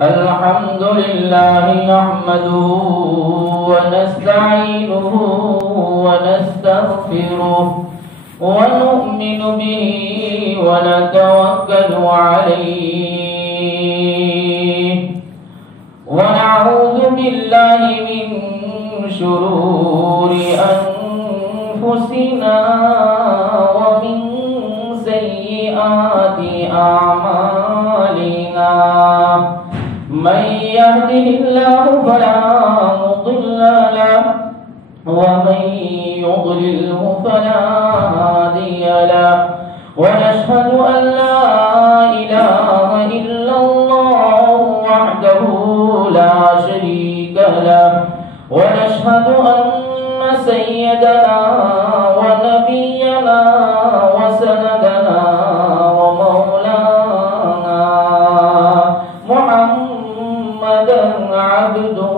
الحمد لله نحمده ونستعينه ونستغفره ونؤمن به ونتوكل عليه ونعوذ بالله من شرور أنفسنا ومن سيئات أعمالنا من يهده الله فلا مضل له ومن يضلله فلا هادي له ونشهد أن لا إله إلا الله وحده لا شريك له ونشهد أن سيدنا ونبينا وسندنا ومولانا محمدا عبده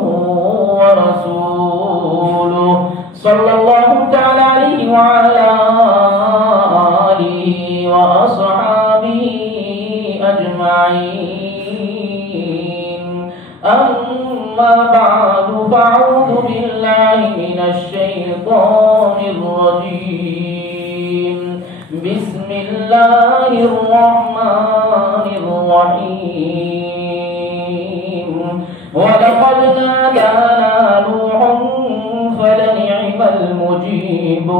ورسوله صلى الله تعالى عليه وعلى آله وأصحابه أجمعين أما بعد فأعوذ بالله من الشيطان الرجيم بسم الله الرحمن الرحيم ولقد نادانا نوح فلنعم المجيبون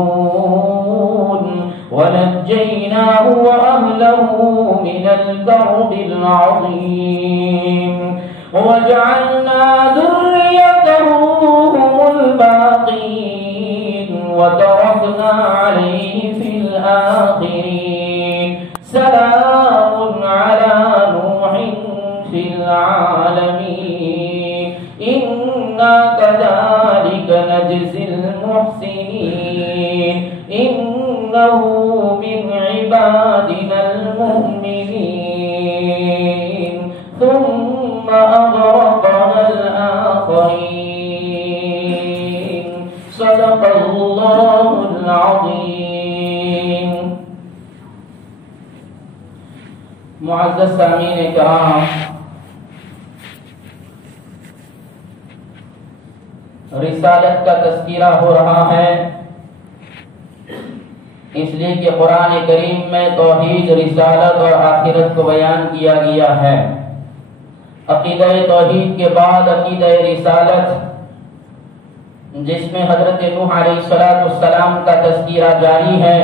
ونجيناه وأهله من الكرب العظيم وجعلنا ذريته هم الباقين وتركنا عليه في الآخرين سلام على نوح في العالمين إنا كذلك نجزي المحسنين إنه من عبادنا المؤمنين ثم أغرقنا الآخرين صدق الله العظيم. معزز سامعین کرام، رسالت کا تذکرہ ہو رہا ہے اس لیے کہ قرآن کریم میں توحید، رسالت اور آخرت کو بیان کیا گیا ہے۔ عقیدہ توحید کے بعد عقیدہ رسالت، جس میں حضرت نوح علیہ السلام کا تذکرہ جاری ہے،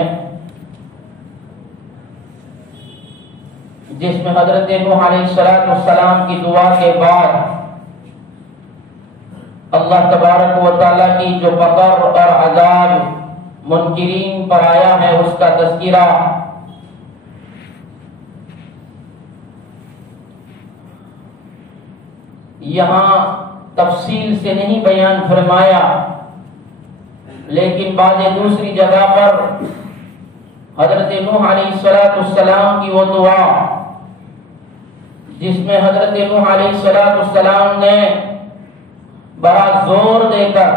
جس میں حضرت نوح علیہ السلام کی دعا کے بعد اللہ تبارک و تعالیٰ کی جو پکڑ اور عذاب منکرین پر آیا ہے اس کا تذکرہ یہاں تفصیل سے نہیں بیان فرمایا، لیکن بعد دوسری جگہ پر حضرت نوح علیہ السلام کی وہ دعا جس میں حضرت نوح علیہ السلام نے بڑا زور دے کر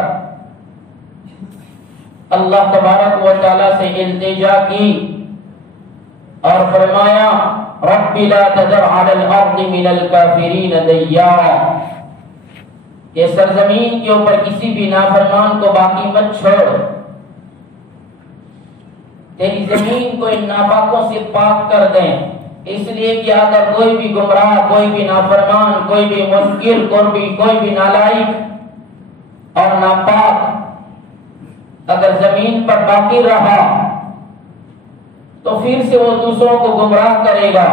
اللہ تبارک و تعالیٰ سے التجا کی اور فرمایا رب لا تذر علی الارض من الکافرین دیارا، کہ سرزمین کے اوپر کسی بھی نافرمان کو باقی مت چھوڑ، تیری زمین کو ان ناپاکوں سے پاک کر دیں، اس لیے کہ اگر کوئی بھی گمراہ، کوئی بھی نافرمان، کوئی بھی منکر، کوئی بھی نالائق اور ناپاک اگر زمین پر باقی رہا تو پھر سے وہ دوسروں کو گمراہ کرے گا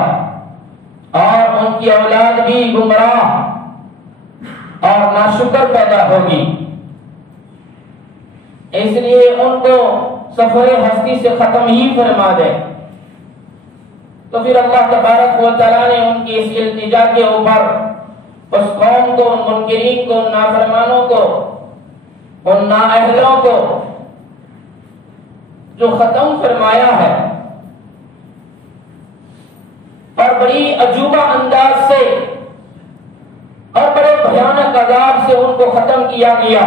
اور ان کی اولاد بھی گمراہ اور ناشکر پیدا ہوگی، اس لیے ان کو سفر ہستی سے ختم ہی فرما دے۔ تو پھر اللہ تبارک و تعالیٰ نے ان کی اس التجا کے اوپر اس قوم کو، ان منکرین کو، ان نافرمانوں کو، ان نااہلوں کو جو ختم فرمایا ہے اور بڑی عجوبہ انداز سے اور بڑے بھیانک عذاب سے ان کو ختم کیا گیا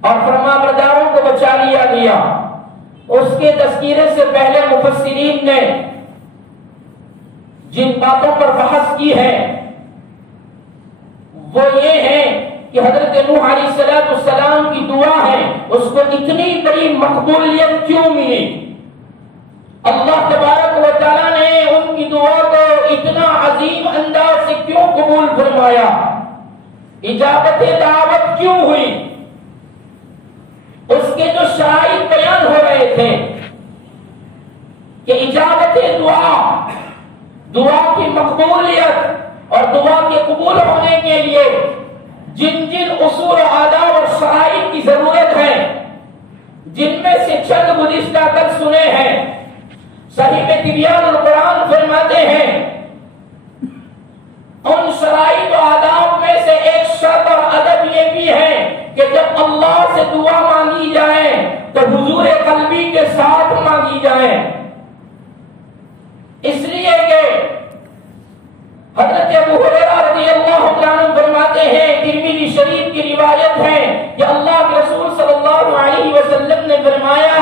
اور فرمانبرداروں کو بچا لیا گیا۔ اس کے تذکیرے سے پہلے مفسرین نے جن باتوں پر بحث کی ہے وہ یہ ہے کہ حضرت نوح علیہ السلام کی دعا ہے اس کو اتنی بڑی مقبولیت کیوں ملی؟ اللہ تبارک و تعالیٰ نے ان کی دعا کو اتنا عظیم انداز سے کیوں قبول فرمایا؟ اجابت دعوت کیوں ہوئی؟ اس کے جو شرائط بیان ہو رہے تھے کہ اجابت دعا کی مقبولیت اور دعا کے قبول ہونے کے لیے جن جن اصول و آداب اور شرائط کی ضرورت ہے، جن میں سے چند گزشتہ تک سنے ہیں، صحیح تبیان القرآن فرماتے ہیں ان شرائط و آداب میں سے ایک شرط اور ادب یہ بھی ہے کہ جب اللہ سے دعا مانگی جائے تو حضور قلبی کے ساتھ مانگی جائے، اس لیے کہ حضرت ابو ہریرہ رضی اللہ عنہ فرماتے ہیں، ترمذی شریف کی روایت ہے کہ اللہ کے رسول صلی اللہ علیہ وسلم نے فرمایا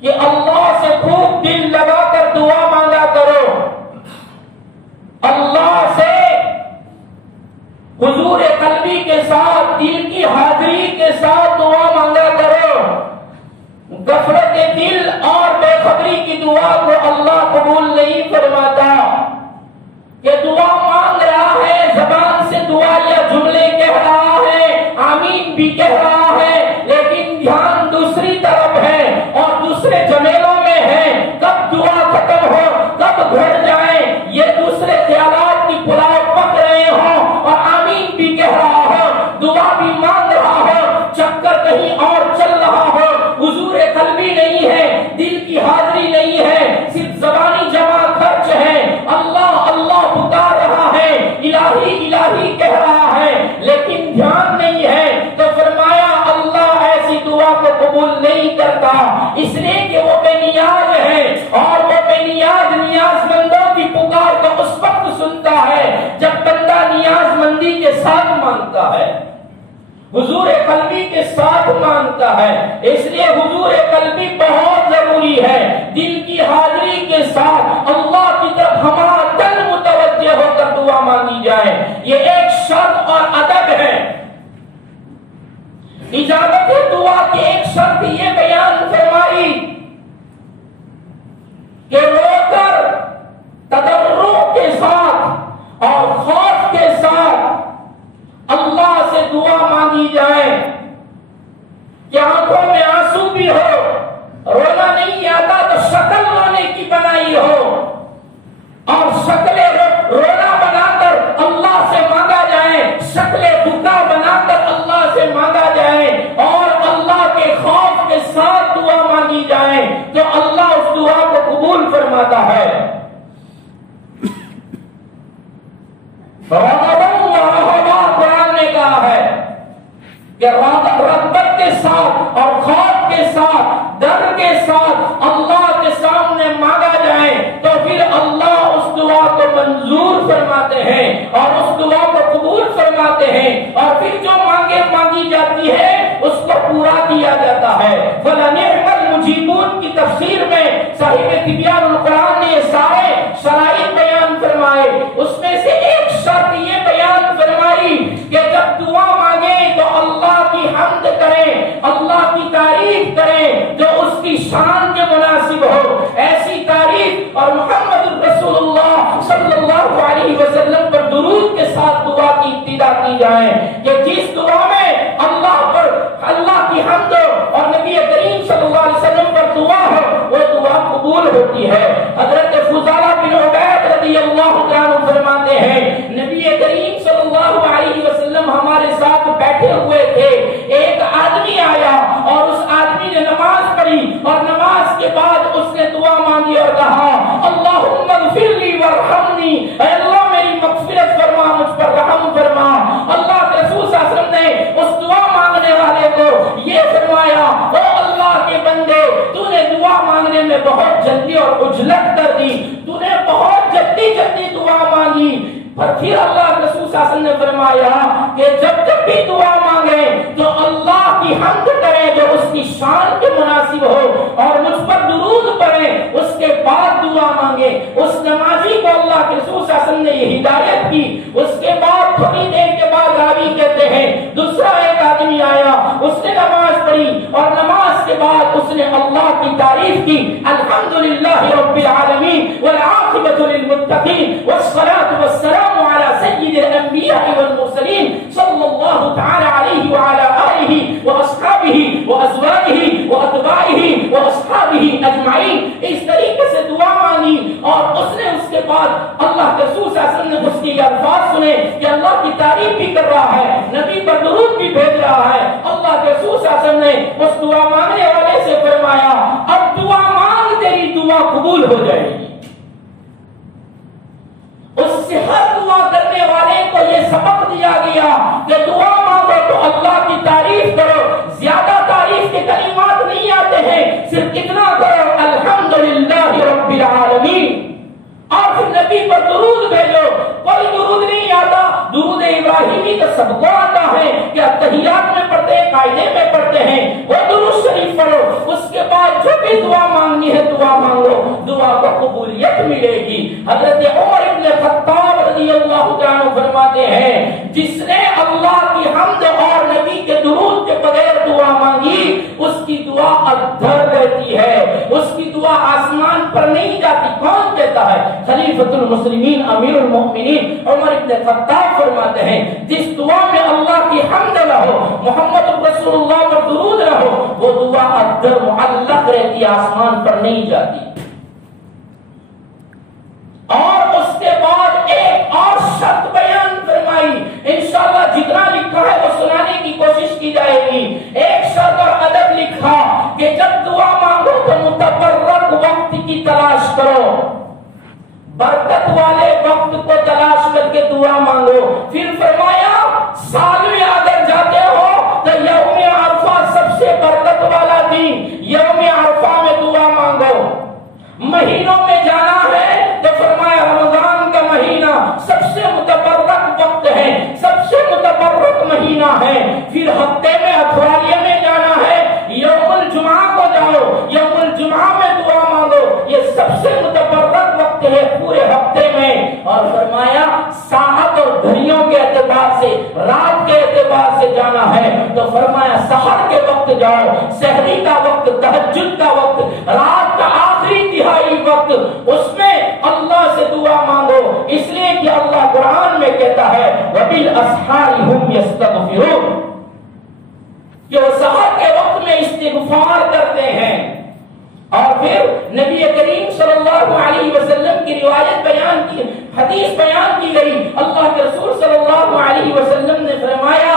کہ اللہ سے خوب دل لگا کر دعا مانگا کرو، اللہ سے حضور قلبی کے ساتھ دل کی حاضری کے ساتھ دعا مانگا کرو، غفلت دل اور بے خبری کی دعا کو اللہ قبول نہیں فرماتا۔ کہ دعا مانگ رہا ہے، زبان سے دعا یا جملے کہہ رہا ہے، آمین بھی کہہ رہا ہے، لیکن دھیان دوسری طرف ہے اور دوسرے جمیلوں میں ہے، کب دعا ختم ہو کب گھر جائے یہ دوسرے خیالات کی پلاؤ پک رہے ہوں، اور آمین بھی کہہ رہا ہو، دعا بھی مانگ رہا ہو، چکر کہیں اور چل رہا ہو، حضور قلبی نہیں ہے، دل کی حاضری نہیں ہے، صرف زبانی جمع خرچ ہے، اللہ اللہ پکار رہا ہے، الہی الہی کہہ رہا ہے، لیکن دھیان نہیں ہے، تو فرمایا اللہ ایسی دعا کو قبول نہیں کرتا، اس لیے کہ وہ بے نیاز ہے، اور وہ بے نیاز مندوں کی پکار کو اس وقت سنتا ہے جب بندہ نیاز مندی کے ساتھ مانگتا ہے، حضور قلبی کے ساتھ مانگتا ہے، اس لیے حضور قلبی بہت ضروری ہے، دل کی حاضری کے ساتھ اللہ کی طرف ہمارا دل متوجہ ہو کر دعا مانگی جائے، یہ ایک شرط اور ادب ہے۔ اجابت دعا کی ایک شرط یہ بیان فرمائی کہ رو کر تضرع کے ساتھ اور خوف کے ساتھ اللہ سے دعا مانگی جائے، کہ آنکھوں میں آنسو بھی ہو، رونا نہیں آتا تو شکل رونے کی بنائی ہو، اور شکل رونا بنا کر اللہ سے مانگا جائے، شکل بکا بنا کر اللہ سے مانگا جائے، اور اللہ کے خوف کے ساتھ دعا مانگی جائے تو اللہ اس دعا کو قبول فرماتا ہے۔ قرآن نے کہا ہے کہ رغبت کے ساتھ اور خوف کے ساتھ ڈر کے ساتھ اللہ کے سامنے مانگا جائے تو پھر اللہ اس دعا کو منظور فرماتے ہیں اور اس دعا کو قبول فرماتے ہیں، اور پھر جو مانگی جاتی ہے اس کو پورا کیا جاتا ہے۔ فَلَنِعْمَ الْمُجِيبُونَ کی تفسیر میں صاحب تبیان القرآن نے یہ سارے شرائط بیان فرمائے، اس میں سے ایک شرط یہ بیان فرمائی کہ جب دعا مانگیں تو اللہ کی حمد کریں، اللہ کی تعریف کریں جو اس کی شان کے مناسب ہو، ایسی تعریف اور محمد رسول اللہ صلی اللہ علیہ وسلم پر درود کے ساتھ دعا کی ابتدا کی جائے، کہ جس دعا میں اللہ کی حمد اور نبی کریم صلی اللہ علیہ وسلم پر دعا ہو وہ دعا قبول ہوتی ہے۔ حضرت فضالہ بن عبید رضی اللہ عنہ فرماتے ہیں نبی کریم صلی اللہ علیہ وسلم ہمارے ساتھ بیٹھے ہوئے تھے، ایک آدمی آیا اور اس آدمی نے نماز پڑھی اور نماز کے بعد اس نے دعا مانگی اور کہا اللہم اغفر لی وارحمنی، اے اللہ میری مغفرت فرما، مجھ پر رحم فرما۔ اللہ کے رسول صلی اللہ علیہ وسلم نے اس دعا مانگنے والے کو یہ فرمایا او اللہ کے بندے تو نے دعا مانگنے میں بہت جلدی اور عجلت کر دی، تو نے بہت جلدی دعا مانگی۔ پر پھر اللہ کے رسول صلی اللہ علیہ وسلم نے فرمایا کہ جب بھی دعا مانگے تو اللہ کی حمد کرے جو اس کی شان کے مناسب ہو اور مجھ پر درود پڑھیں، اس کے بعد دعا مانگے۔ اس نمازی کو اللہ کے رسول صلی اللہ علیہ وسلم نے یہ ہدایت کی۔ اس کے بعد تھوڑی دیر کے بعد راوی کہتے ہیں دوسرا ایک آدمی آیا، اس نے نماز پڑھی اور نماز کے بعد اس نے اللہ کی تعریف کی، الحمدللہ رب العالمین والعاقبۃ للمتقین والصلاۃ والسلام علی سید الانبیاء والمرسلین صلی اللہ تعالی علیہ وعلی آلہ واصحابہ وازواجہ واتباعہ واصحابہ اجمعین۔ اس طریقے سے دعا مانگی اور اس نے اس کے بعد اللہ کے رسول صلی اللہ علیہ وسلم نے اس کے الفاظ سنے کہ اللہ کی تعریف بھی کر رہا ہے، نبی پر درود بھی بھیج رہا ہے۔ اللہ کے رسول صلی اللہ علیہ وسلم نے اس دعا مانگنے والے سے فرمایا اب دعا مانگ، تیری دعا قبول ہو جائے گی۔ اس سے ہر دعا کرنے والے کو یہ سبق دیا گیا کہ دعا مانگو تو اللہ کی تعریف کرو، زیادہ تعریف کے کلمات نہیں آتے ہیں، صرف اتنا کرو الحمدللہ رب العالمین، اور پھر نبی پر درود بھیجو۔ کوئی درود نہیں آتا، درود ابراہیمی تو سب کو آتا ہے کہ تحیات میں پڑھتے ہیں، قاعدے میں پڑھتے ہیں، وہ درود شریف پڑھو۔ اس کے بعد جو بھی دعا مانگنی ہے دعا مانگو، دعا کو قبولیت ملے گی۔ حضرت عمر ابن خطاب رضی اللہ عنہ فرماتے ہیں جس نے اللہ کی حمد اور نبی کے درود کے بغیر دعا مانگی اس کی دعا ادھر رہتی ہے، اس کی دعا آسمان پر نہیں جاتی۔ کون کہتا ہے؟ خلیفۃ المسلمین امیر المؤمنین عمر ابن خطاب فرماتے ہیں جس دعا میں اللہ کی حمد نہ ہو، محمد رسول اللہ پر درود نہ ہو، وہ دعا ادھر معلق رہتی، آسمان پر نہیں جاتی۔ اور اس کے بعد ایک اور شرط بیان فرمائی، انشاءاللہ جتنا لکھا ہے وہ سنانے کی کوشش کی جائے گی۔ ایک شرط اور ادب لکھا کہ جب دعا مانگو تو متبرک وقت کی تلاش کرو، برکت والے وقت کو تلاش کر کے دعا مانگو۔ پھر فرمایا سال میں اگر جاتے ہو تو یوم عرفہ سب سے برکت والا دن، یوم عرفہ میں دعا مانگو۔ مہینوں میں جانا ہے تو فرمایا رمضان کا مہینہ سب سے متبرک وقت ہے، سب سے متبرک مہینہ ہے۔ پھر ہفتے میں اتواریا میں جانا ہے، یوم الجمعہ کو جاؤ، یوم الجمعہ میں دعا مانگو، یہ سب سے متبرک وقت ہے پورے ہفتے میں۔ اور فرمایا ساعت اور گھڑیوں کے اعتبار سے، رات کے اعتبار سے جانا ہے تو فرمایا سحر کے وقت جاؤ، سحری کا وقت، تہجد کا وقت، رات کا آخری تہائی وقت، اس میں اللہ سے دعا مانگو، اس لیے کہ اللہ قرآن میں کہتا ہے وَبِالْأَسْحَارِ هُمْ يَسْتَغْفِرُونَ کہ وہ سحر کے وقت میں استغفار کرتے ہیں۔ اور پھر نبی کریم صلی اللہ علیہ وسلم کی روایت بیان کی، حدیث بیان کی گئی، اللہ کے رسول صلی اللہ علیہ وسلم نے فرمایا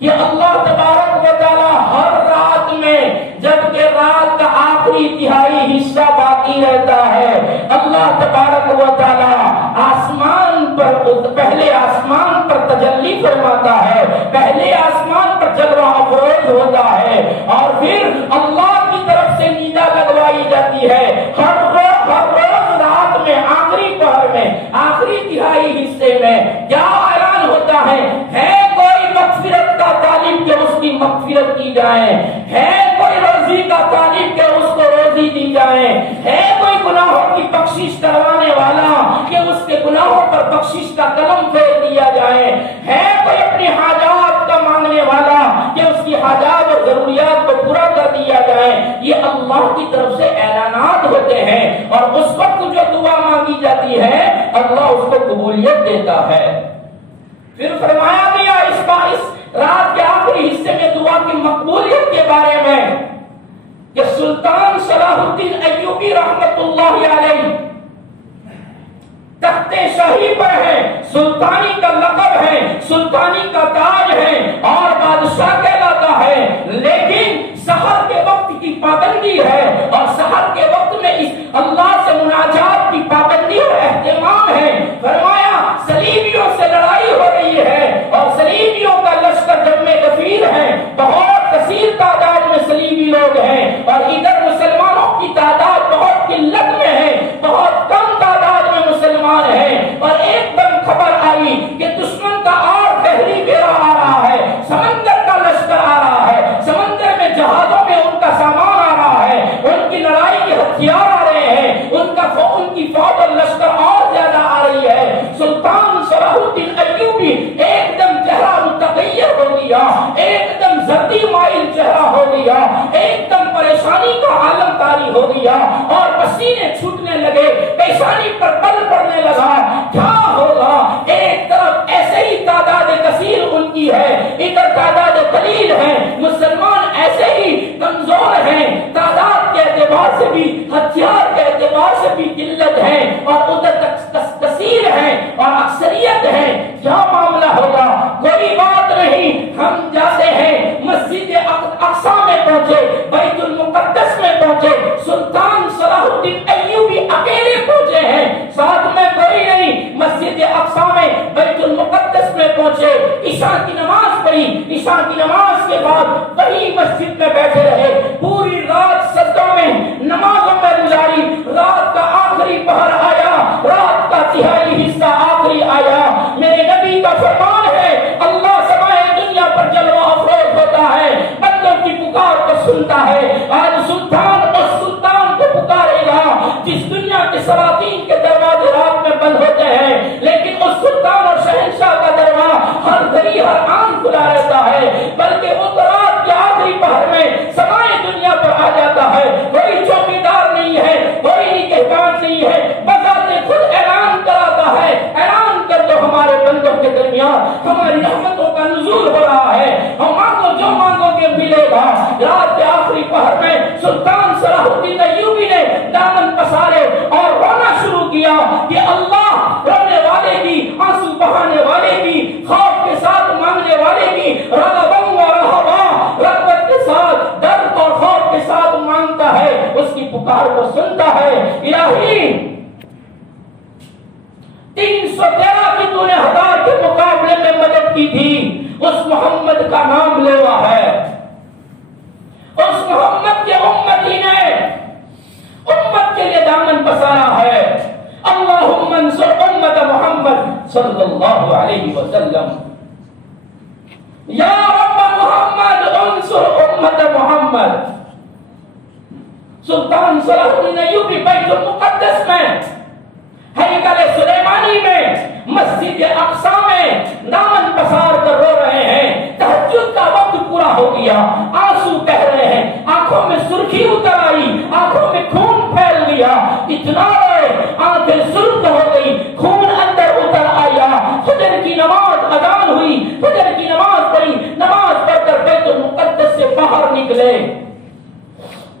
کہ اللہ تبارک و تعالی ہر رات میں جبکہ رات کا آخری تہائی حصہ باقی رہتا ہے، اللہ تبارک و تعالی آسمان پر پہلے آسمان پر تجلی فرماتا ہے، پہلے آسمان پر جلوہ افروز ہوتا ہے، اور پھر اللہ کی طرف سے ندا لگوائی جاتی ہے۔ ہر روز رات میں آخری پہر میں، آخری تہائی حصے میں کیا اعلان ہوتا ہے کوئی مغفرت کا طالب کہ اس کی مغفرت کی جائے، ہے کوئی روزی کا طالب کہ اس کو روزی دی جائے، ہے کوئی گناہوں کی بخشش کروانے والا کہ اس کے گناہوں پر بخشش کا قلم پھیر دیا جائے، ہے کوئی اپنی حاجات کا مانگنے والا کہ اس کی حاجات اور ضروریات کو پورا کر دیا جائے۔ یہ اللہ کی طرف سے اعلانات ہوتے ہیں، اور اس وقت جو دعا مانگی جاتی ہے اللہ اس کو قبولیت دیتا ہے۔ پھر فرمایا گیا اس رات کے آخری حصے میں دعا کی مقبولیت کے بارے میں کہ سلطان صلاح الدین ایوبی رحمت اللہ علیہ تخت شاہی پر ہے، سلطانی کا لقب ہے، سلطانی کا تاج ہے اور بادشاہ کہلاتا ہے، لیکن سحر کے وقت کی پابندی ہے، اور سحر کے وقت میں اس اللہ سے مناجات کی پابندی اور اہتمام ہے۔ فرمایا صلیبیوں سے لڑائی ہو رہی ہے اور صلیبیوں کا لشکر جم میں کثیر ہے، بہت کثیر تعداد میں صلیبی لوگ ہیں، اور ادھر مسلمانوں کی تعداد بہت قلت میں ہے، بہت کم تعداد میں مسلمان ہیں، اور ایک دم خبر آئی کہ دشمن کا اور بحری بیڑا آ رہا ہے، سمندر کا لشکر آ رہا ہے، پریشانی پر بل پڑنے لگا. کیا ہوگا؟ ایک طرف ایسے ہی تعداد کثیر ان کی ہے، ادھر تعداد قلیل ہے. مسلمان ایسے ہی کمزور ہیں، تعداد کے اعتبار سے بھی، ہتھیار کے اعتبار سے بھی قلت ہے، اور ادھر کثیر ہے اور اکثریت ہے. کیا معاملہ ہوگا؟ کوئی بات نہیں، ہم جاتے ہیں. مسجد اقصی میں پہنچے، بیت المقدس میں پہنچے، سلطان صلاح الدین ایوبی اکیلے پہنچے ہیں، ساتھ میں کوئی نہیں. مسجد اقصی میں، بیت المقدس میں پہنچے، عشاء کی نماز پڑھی. عشاء کی نماز کے بعد وہی مسجد میں بیٹھے رہے، پوری رات سجدوں میں، نمازوں میں گزاری. رات کا آخری پہر آیا، رات کا تہائی حصہ آخری آیا. میرے نبی کا فرمان ہے، اللہ سمائے دنیا پر جلوہ افروز ہوتا ہے، بندوں کی پکار کو سنتا ہے. آج سلطان اس سلطان کو پکارے گا جس دنیا کے سلاطین کے دروازے رات میں بند ہوتے ہیں، لیکن اس سلطان اور شہنشاہ کا دروازہ ہر گھڑی ہر آن کھلا رہتا ہے. بلکہ وہ رات کے آخری پہر میں سمائے دنیا پر آ جاتا ہے. کوئی چوکیدار نہیں ہے، کوئی نگہبان نہیں ہے، بذات خود اعلان کراتا ہے، اعلان کر دو ہمارے بندوں کے درمیان ہماری رحمتوں کا نزول ہو رہا ہے، ہم مانگو جو مانگو گے ملے گا. رات کے آخری پہر میں سلطان صلاح الدین ایوبی نے دامن پسارے اور رونا شروع کیا کہ اللہ رونے والے کی، آنسو بہانے والے کی، خوف کے ساتھ مانگنے والے کی، رغباً و رہباً، رغبت کے ساتھ، درد اور خوف کے ساتھ مانگتا ہے، اس کی پکار کو سنتا ہے. الہی 313 کی تو نے 1000 کے مقابلے میں مدد کی تھی، اس محمد کا نام لیوا ہے. اس محمد کے امتی نے امت کے لیے دامن پسارا ہے. اللہم انصر امت محمد صلی اللہ علیہ وسلم. یا رب محمد انصر امت محمد. سلطان صلاح الدین ایوبی بیت المقدس میں، ہیکل سلیمانی میں، مسجد اقصی میں دامن پسار کر رو رہے ہیں. تہجد کا وقت پورا ہو گیا، آنسو بہ رہے ہیں، آنکھوں میں سرخی اتر آئی، آنکھوں میں خون پھیل گیا، اتنا روئے آنکھیں سرخ ہو گئی، خون اندر اتر آیا. فجر کی نماز اذان ہوئی، فجر کی نماز پڑھی، نماز پڑھ کر بیت المقدس سے باہر نکلے.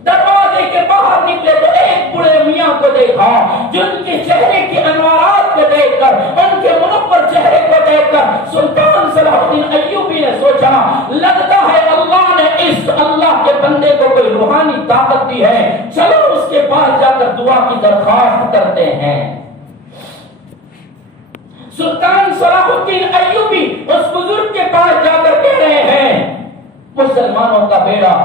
دروازے کے باہر نکلے تو ایک بڑے میاں کو دیکھا، جن کے چہرے کے انوارات کو دیکھ کر، ان کے منور چہرے کو دیکھ کر سلطان صلاح الدین ایوبی نے سوچا لگتا ہے اللہ نے اس اللہ کے بندے کو کوئی روحانی طاقت دی ہے، چلو اس کے پاس جا کر دعا کی درخواست کرتے ہیں. سلطان صلاح الدین ایوبی اس بزرگ کے پاس جا کر کہہ رہے ہیں مسلمانوں کا بیڑا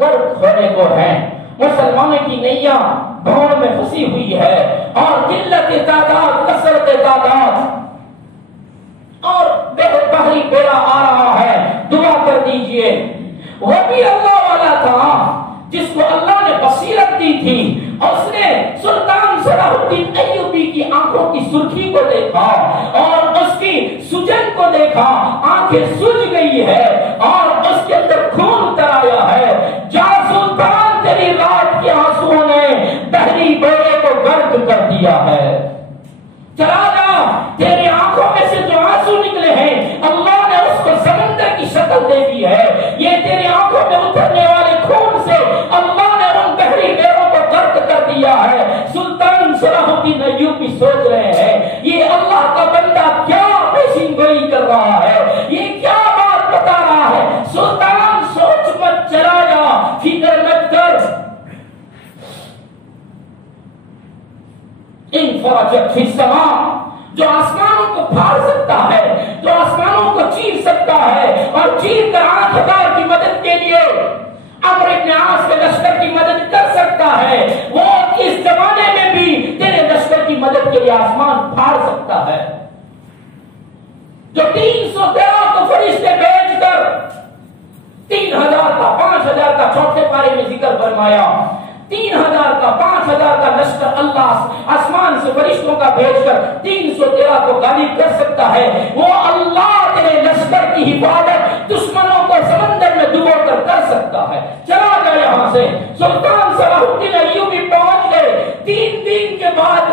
گرد کھونے کو ہے، مسلمانوں کی نیا بھاؤ میں پھنسی ہوئی ہے، اور قلت تعداد، کثرت تعداد اور بہت بھاری بیڑا آ رہا ہے، دعا کر دیجئے. وہ بھی اللہ والا تھا جس کو اللہ نے بصیرت دی تھی، اس نے سلطان صلاح الدین ایوبی کی آنکھوں کی سرخی کو دیکھا اور اس کی سجن کو دیکھا، آنکھیں سج گئی ہے اور اس کے اندر خون اتر آیا ہے. جا سلطان تیری رات کے آنسوؤں نے بحری بیڑے کو غرق کر دیا ہے، چلا جا، تیری آنکھوں میں سے جو آنسو نکلے ہیں اللہ نے اس کو سمندر کی شکل دے دی ہے. یہ تیری آنکھوں میں اترنے والے خون سے اللہ نے ان بحری بیڑوں کو غرق کر دیا ہے. سلطان صلاح الدین ایوبی سوچ رہے ہیں یہ اللہ کا بندہ کیا پیشین گوئی کر رہا ہے، یہ کیا بات بتا رہا ہے. سلطان سوچ مت، چلا جا، فکر مت کر. انفرجت فی السماء، جو آسمانوں کو پھاڑ سکتا ہے، جو آسمانوں کو چیر سکتا ہے اور چیر کر 8000 کی مدد کے لیے عمرو بن عاص کے لشکر کی مدد کر سکتا ہے، وہ اس زمانے میں بھی تیرے لشکر کی مدد کے لیے آسمان پھاڑ سکتا ہے. جو 313 کو فرشتے بھیج کر 3000 کا 5000 کا چوتھے پارے میں ذکر فرمایا، 3000 کا 5000 کا لشکر اللہ آسمان سے فرشتوں کا بھیج کر 313 کو غالب کر سکتا ہے. وہ اللہ تیرے لشکر کی حفاظت دشمنوں کو سمندر میں ڈبو کر سکتا ہے. چلا جا یہاں سے. سلطان صلاح الدین ایوبی پہنچ گئے. 3 دن کے بعد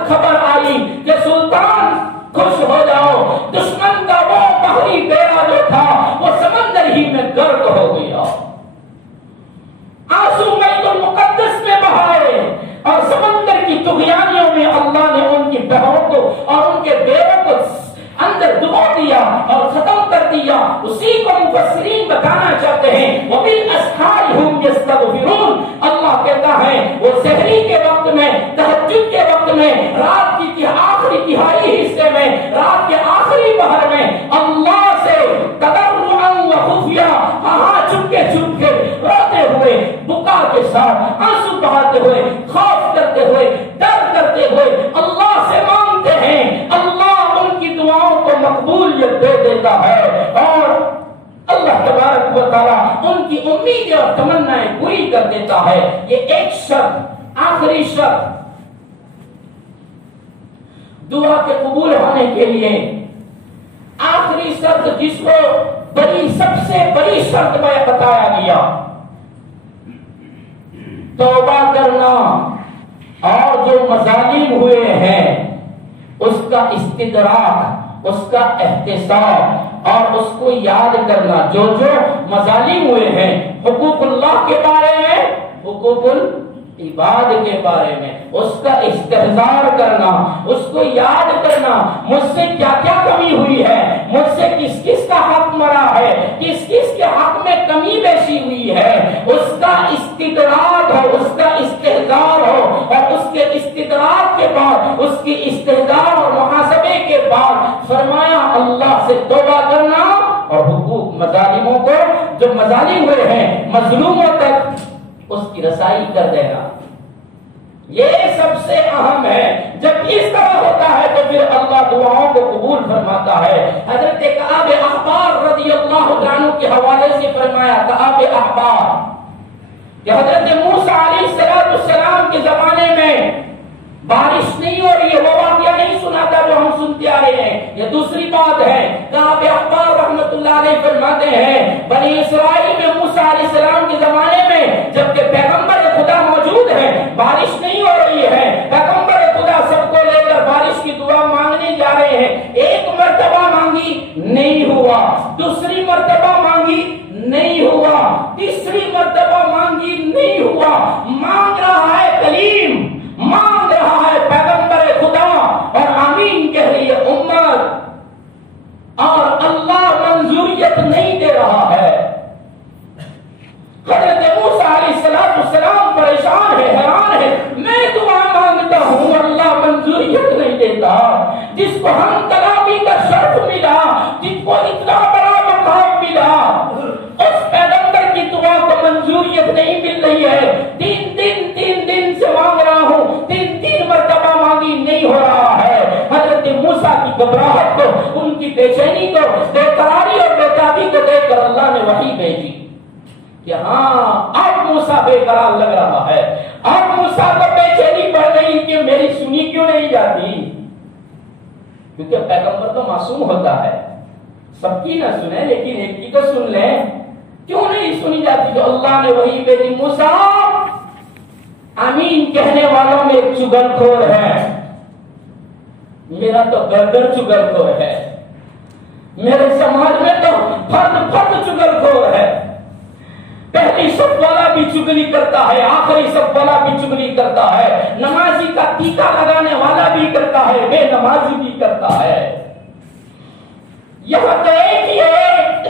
یستغفرون. اللہ کہتا ہے وہ سحری کے وقت میں، تہجد کے وقت میں، رات کی آخری تہائی حصے میں، رات کے آخری پہر میں اللہ سے تضرعا و خفیہ، چھپ کے روتے ہوئے، بکا کے ساتھ آنسو بہاتے ہوئے، خوف کرتے ہوئے، ڈر کرتے ہوئے اللہ سے مانگتے ہیں. اللہ ان کی دعاؤں کو مقبولیت دے دیتا ہے اور اللہ تبارک و تعالیٰ ان کی امیدیں اور تمنائیں پوری کر دیتا ہے. یہ ایک شرط، آخری شرط دعا کے قبول ہونے کے لیے، آخری شرط جس کو سب سے بڑی شرط میں بتایا گیا، توبہ کرنا اور جو مظالم ہوئے ہیں اس کا استدراک، اس کا احتساب اور اس کو یاد کرنا. جو مظالم ہوئے ہیں حقوق اللہ کے بارے میں، حقوق العباد کے بارے میں، اس کا استحضار کرنا، اس کو یاد کرنا. مجھ سے کیا کیا کمی ہوئی ہے، مجھ سے کس کس کا حق مرا ہے، کس کس کے حق میں کمی بیشی ہوئی ہے، اس کا استدراک ہو، اس کا استحضار ہو اور اس کے استدراک کے بعد، اس کی استحضار اور محاسبے کے بعد فرمایا اللہ سے توبہ کرنا اور حقوق مظالموں کو، جو مظالم ہوئے ہیں مظلوموں تک، اس کی رسائی کر دینا. یہ سب سے اہم ہے. جب اس طرح ہوتا ہے تو پھر اللہ دعاؤں کو قبول فرماتا ہے. حضرت کعب احبار رضی اللہ عنہ کے حوالے سے فرمایا، کعب احبار کہ حضرت موسیٰ علیہ السلام کے زمانے میں بارش نہیں ہو رہی ہے، وہ واقعہ نہیں سنا تھا جو ہم سنتے آ رہے ہیں. یہ دوسری بات ہے. کعب احبار رحمۃ اللہ علیہ فرماتے ہیں بنی اسرائیل میں موسیٰ علیہ السلام کے زمانے میں جبکہ پیغمبر خدا موجود ہے، بارش نہیں ہو رہی ہے، پیغمبر خدا سب کو لے کر بارش کی دعا مانگنے جا رہے ہیں. ایک مرتبہ مانگی نہیں ہوا، دوسری مرتبہ مانگی نہیں ہوا، تیسری مرتبہ مانگی نہیں ہوا. مانگ رہا ہے کلیم، مانگ رہا ہے پیغمبر خدا اور آمین کہہ رہی ہے امت، اور اللہ منظوریت نہیں دے رہا ہے. حضرت موسیٰ علیہ السلام پریشان ہے، حیران ہے. میں دعا مانگتا ہوں اللہ منظوریت نہیں دیتا. جس کو ہم کلامی کا شرف ملا، جس کو اتنا بڑا مقام ملا، اس پیغمبر کی دعا کو منظوریت نہیں مل رہی ہے. تین دن سے مانگ رہا ہوں، تین مرتبہ مانگی نہیں ہو رہا ہے. حضرت موسیٰ کی گھبراہٹ کو، ان کی بے چینی کو، بے قراری اور بے تابی کو دیکھ کر اللہ نے وحی بھیجی کہ ہاں اب موسیٰ بے قرار لگ رہا ہے، اب موسیٰ کو بے چینی بڑھ رہی کہ میری سنی کیوں نہیں جاتی. کیونکہ پیغمبر تو معصوم ہوتا ہے، سب کی نہ سنے لیکن ایک کی تو سن لیں. کیوں نہیں سنی جاتی؟ جو اللہ نے وحی بھیجی، موسیٰ آمین کہنے والوں میں ایک چگل خور ہے، میرا تو گردر چگل خور ہے، میرے سماج میں تو فرد چگل خور ہے. پہلی صف والا بھی چگلی کرتا ہے، آخری صف والا بھی چگلی کرتا ہے، نمازی کا ٹیکا لگانے والا بھی کرتا ہے، بے نمازی بھی کرتا ہے. یہاں تو ایک ہی ہے،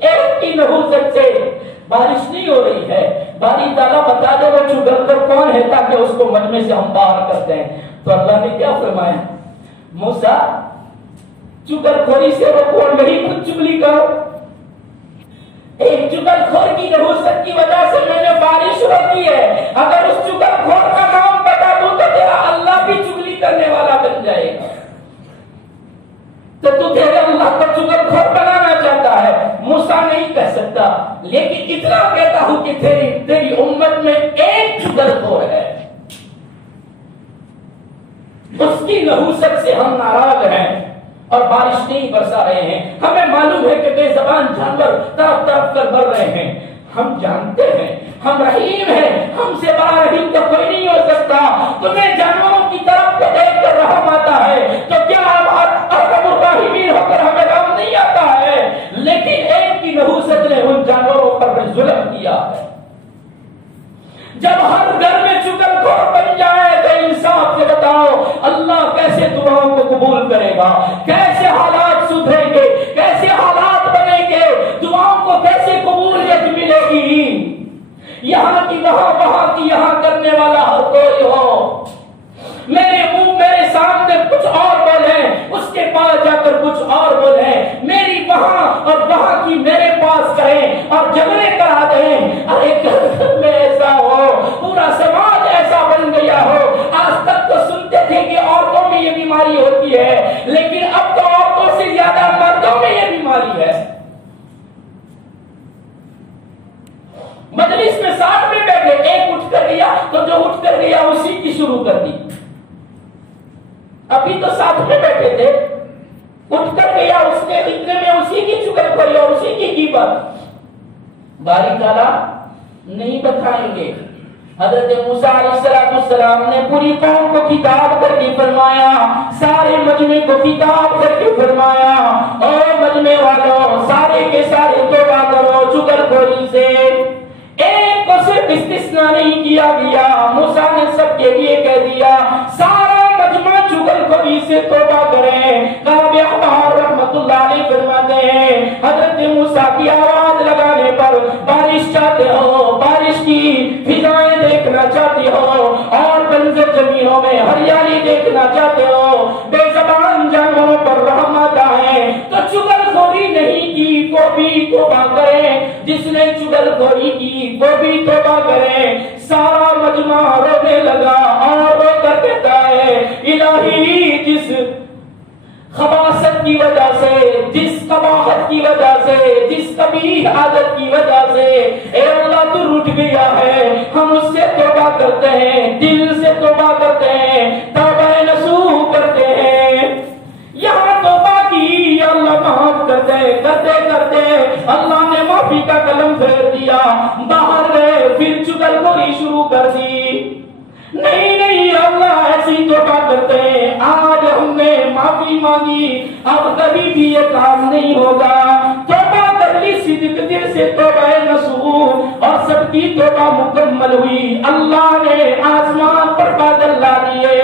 ایک کی نحوست سے بارش نہیں ہو رہی ہے. باری تعالیٰ بتا دے وہ چگل کر کون ہے تاکہ اس کو مجمع سے ہم باہر کر دیں. تو اللہ نے کیا فرمایا؟ موسیٰ چگل خوری سے وہ کون نہیں، خود چگلی کرو. ایک چگل خور کی نحوست کی وجہ سے میں نے بارش روکی ہے. اگر اس چگل خور کا نام بتا دوں تو تیرا اللہ بھی چگلی کرنے والا بن جائے گا. تو تیرے اللہ کو چگل خور بنانا چاہتا ہے. موسیٰ نہیں کہہ سکتا، لیکن اتنا کہتا ہوں کہ تیری امت میں ایک چگل خور ہے، اس کی نحوست سے ہم ناراض ہیں اور بارش نہیں برسا رہے ہیں. ہمیں معلوم ہے کہ بے زبان جانور طرف طرف کر بڑھ رہے ہیں. ہم جانتے ہیں ہم رحیم ہیں، ہم سے بڑا رحیم تو کوئی نہیں ہو سکتا. تمہیں جانوروں کی طرف کو دیکھ کر رحم آتا ہے تو کیا ارحم الراحمین ہو کر ہمیں رحم نہیں آتا ہے؟ لیکن ایک کی نحوست نے ان جانوروں پر ظلم کیا ہے. جب ہر گھر میں چگل خور بن جائے تو انصاف سے بتاؤ اللہ کیسے دعاؤں کو قبول کرے گا؟ کیسے حالات سدھریں گے؟ کیسے حالات بنیں گے؟ دعاؤں کو کیسے قبولیت ملے گی؟ یہاں کی وہاں کچھ اور بولے، اس کے پاس جا کر کچھ اور بولے، میری وہاں اور وہاں کی میرے پاس کریں اور جھگڑے کرا دیں۔ ارے گھر میں ایسا ہو، پورا سماج ایسا بن گیا ہو۔ آج تک تو سنتے تھے کہ عورتوں میں یہ بیماری ہوتی ہے، لیکن اب تو عورتوں سے زیادہ مردوں میں یہ بیماری ہے۔ مجلس میں ساتھ میں بیٹھے، ایک اٹھ کر گیا تو جو اٹھ کر گیا اسی کی شروع کر دی۔ ابھی تو ساتھ میں بیٹھے تھے، اٹھ کر گیا اس نے اتنے میں اسی کی چغل کھوئی اور اسی کی غیبت۔ باری تعالیٰ نہیں بتائیں گے۔ حضرت موسیٰ علیہ السلام نے پوری قوم کو خطاب کر کے فرمایا، سارے مجمع کو خطاب کر کے فرمایا، اے مجمع والوں، سارے کے سارے توبہ کرو چغلخوری سے۔ ایک کو صرف استثناء نہیں کیا گیا، موسیٰ نے سب کے لیے کہہ دیا سارا مجمع چغلخوری سے توبہ کریں۔ کعب احبار رحمت اللہ علیہ فرماتے ہیں حضرت موسیٰ کی آواز لگانے پر بارش چاہتے ہو، بارش کی فضائیں دیکھنا چاہتے ہو اور بنجر زمینوں میں ہریالی دیکھنا چاہتے ہو، بے زبان جانوروں پر رحمت آئے تو چغلخوری نہیں کی وہ بھی توبہ کرے، جس نے چغلخوری کی وہ بھی توبہ کرے۔ سارا مجمع رونے لگا اور رو کر کہتا ہے الہی جس خباثت کی وجہ سے، جس قباحت کی وجہ سے، جس قبیح عادت کی وجہ سے اے اللہ تو روٹھ گیا ہے، ہم اس سے توبہ کرتے ہیں، دل سے توبہ کرتے ہیں، توبہ نصوح کرتے ہیں۔ یہاں توبہ کی اللہ معاف کرتے کرتے کرتے اللہ نے معافی کا قلم پھیر دیا، باہر گئے پھر چغلخوری شروع کر دی۔ نہیں نہیں اللہ ایسی توبہ کرتے ہیں، آج ہم نے معافی مانگی اب کبھی بھی یہ کام نہیں ہوگا۔ توبہ کر لی صدق دل سے توبہ نصوح اور سب کی توبہ مکمل ہوئی۔ اللہ نے آسمان پر بادل لا دیے،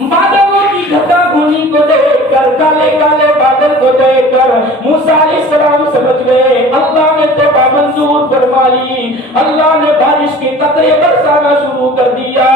بادلوں کی گھٹا گھونی کو دیکھ کر، کالے کالے بادل کو دیکھ کر موسیٰ علیہ السلام سمجھ گئے اللہ نے توبہ منظور فرما لی۔ اللہ نے بارش کے قطرے برسانا شروع کر دیا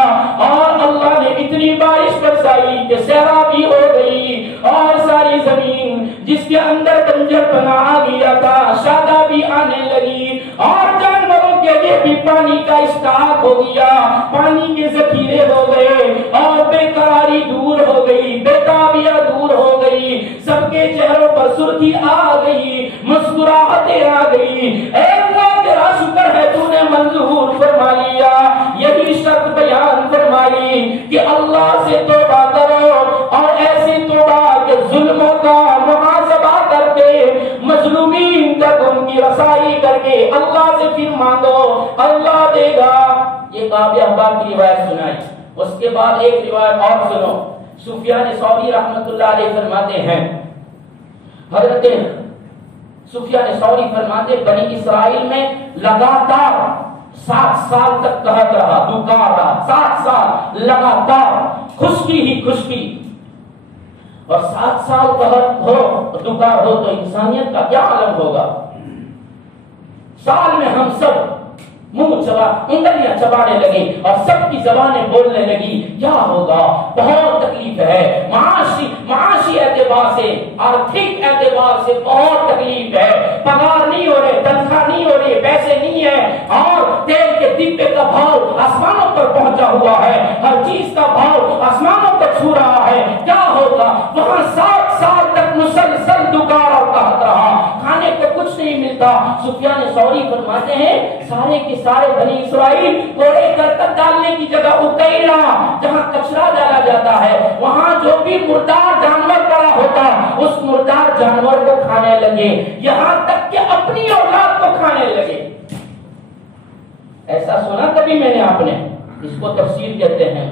اور اللہ نے اتنی بارش برسائی کہ سیرابی ہو گئی اور ساری زمین جس کے اندر بنجر بنا آ گیا تھا شادابی آنے لگی اور جانوروں کے لیے بھی پانی کا اشتہار ہو گیا، پانی کے ذخیرے ہو گئے اور بے قراری دور ہو گئی، بے تابیہ دور ہو گئی، سب کے چہروں پر سرخی آ گئی، مسکراہٹیں آ گئی۔ اے اللہ تیرا شکر ہے تو نے منظور فرما لیا۔ یہی شرط بیان فرمائی کہ اللہ سے توبہ کرو اور ایسی توبہ کہ ظلموں کا محاسبہ کر کے، مظلومین تک ان کی رسائی کر کے اللہ سے پھر مانگو، اللہ دے گا۔ یہ کعب احبار کی روایت سنائی۔ اس کے بعد ایک روایت اور سنو، سفیان ثوری رحمت اللہ علیہ فرماتے ہیں، حضرت سفیان ثوری فرماتے بنی اسرائیل میں لگاتار 7 سال تک قحط رہا، دکار رہا، 7 سال لگاتار خشکی ہی خشکی۔ اور 7 سال قحط ہو دکار ہو تو انسانیت کا کیا عالم ہوگا۔ سال میں ہم سب منہ انگلیاں چبانے لگے اور سب کی زبانیں بولنے لگی، کیا ہوگا، بہت تکلیف ہے، معاشی اعتبار سے، آرتھک اعتبار سے بہت تکلیف ہے، پگار نہیں ہو رہے، تنخواہ نہیں ہو رہی، پیسے نہیں ہے اور تیل کے ڈبے کا بھاؤ آسمانوں پر پہنچا ہوا ہے، ہر چیز کا بھاؤ آسمانوں پر چھو رہا ہے، کیا ہوگا۔ وہاں 7 سال تک مسلسل دکار اور قحط رہا، کھانے کو کچھ نہیں ملتا۔ سفیان ثوری فرماتے ہیں سارے کے سارے بنی اسرائیل کوڑے کرکٹ ڈالنے کی جگہ اکیلا جہاں کچرا ڈالا جاتا ہے وہاں جو بھی مردار جانور پڑا ہوتا اس مردار جانور کو کھانے لگے، یہاں تک کہ اپنی اولاد کو کھانے لگے۔ ایسا سنا کبھی میں نے آپ نے، اس کو تفسیر کہتے ہیں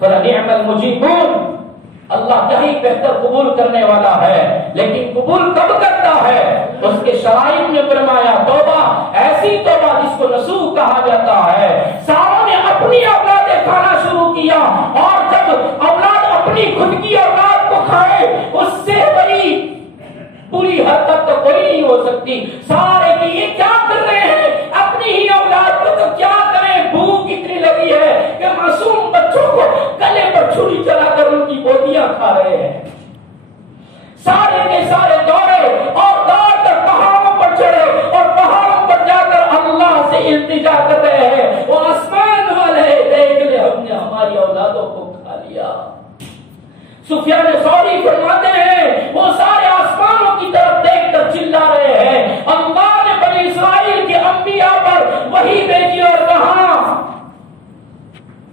فَلَنِعْمَ الْمُجِيبُونَ، اللہ کیا ہی بہتر قبول کرنے والا ہے، لیکن قبول کب کرتا ہے؟ اس کے شرائط میں فرمایا توبہ، ایسی توبہ جس کو نصوح کہا جاتا ہے۔ ساروں نے اپنی اولادیں کھانا شروع کیا اور جب اولاد اپنی خود کی اولاد کو کھائے اس سے بڑی بری حرکت تو کوئی نہیں ہو سکتی۔ سارے کہ یہ کیا کر رہے ہیں، اپنی ہی اولاد کو تو کیا کریں، بھوک اتنی لگی ہے کہ معصوم بچوں کو گلے پر چھری چلا کر ان کی گودیاں کھا رہے ہیں. سارے کے سارے دوڑے اور دوڑ کر پہاڑوں پر چڑھے اور پہاڑوں پر جا کر اللہ سے التجا کر رہے ہیں. وہ آسمان والے دیکھ لے ہم نے ہماری اولادوں کو کھا لیا. سفیان ثوری فرماتے ہیں وہ سارے آسمانوں کی طرف دیکھ کر چلا رہے ہیں اللہ نے بنی اسرائیل کے انبیاء پر وحی بھیجی اور کہا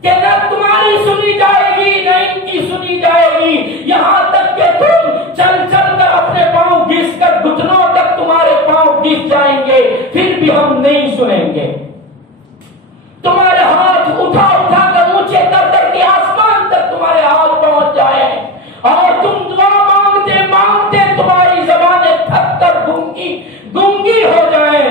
کہ نہ تمہاری سنی جائے گی نہ ان کی سنی جائے گی، یہاں تک کہ تم چل چل کر اپنے پاؤں گھس کر گھٹنوں تک تمہارے پاؤں گھس جائیں گے پھر بھی ہم نہیں سنیں گے. تمہارے ہاتھ اٹھا اٹھا کر اونچے کر کر کے آسمان تک تمہارے ہاتھ پہنچ جائے اور تم دعا مانگتے مانگتے تمہاری زبانیں تھک کر گونگی ہو جائیں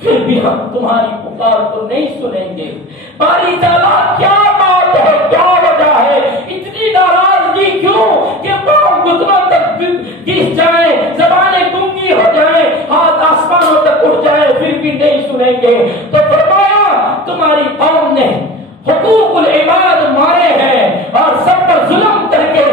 پھر بھی ہم تمہاری پکار کو نہیں سنیں گے. باری تعالیٰ کیا بات ہے، کیا وجہ ہے، اتنی ناراضگی کیوں کہ پاؤں گھٹنوں تک گھس جائیں، زبانیں گونگی ہو جائیں، ہاتھ آسمانوں تک اٹھ جائیں پھر بھی نہیں سنیں گے. تو فرمایا تمہاری قوم نے حقوق العباد مارے ہیں اور سب پر ظلم کر کے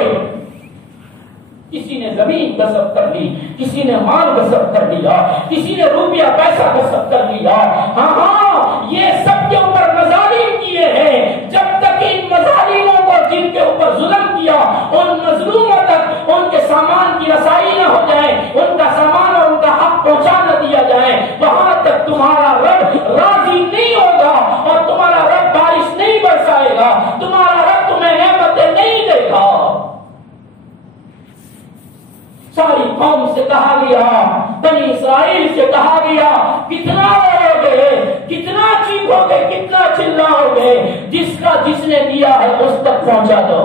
کسی نے زمین غصب کر لی، کسی نے مال غصب کر لیا، کسی نے روپیہ پیسہ غصب کر لیا. ہاں یہ سب کے اوپر مظالم کیے ہیں. جب تک ان مظالموں کو جن کے اوپر ظلم کیا ان مظلوموں تک ان کے سامان کی رسائی نہ ہو جائے، ان کا سامان اور ان کا حق پہنچا نہ دیا جائے، وہاں تک تمہارا رب راضی نہیں ہوگا اور تمہارا رب بارش نہیں برسائے گا، تمہارا رب تمہیں نعمتیں نہیں دے گا. ساری قوم سے کہا گیا، بنی اسرائیل سے کہا گیا کتنا رو گے، کتنا چیخو گے، کتنا چلاؤ گے، جس نے دیا ہے اس تک پہنچا دو.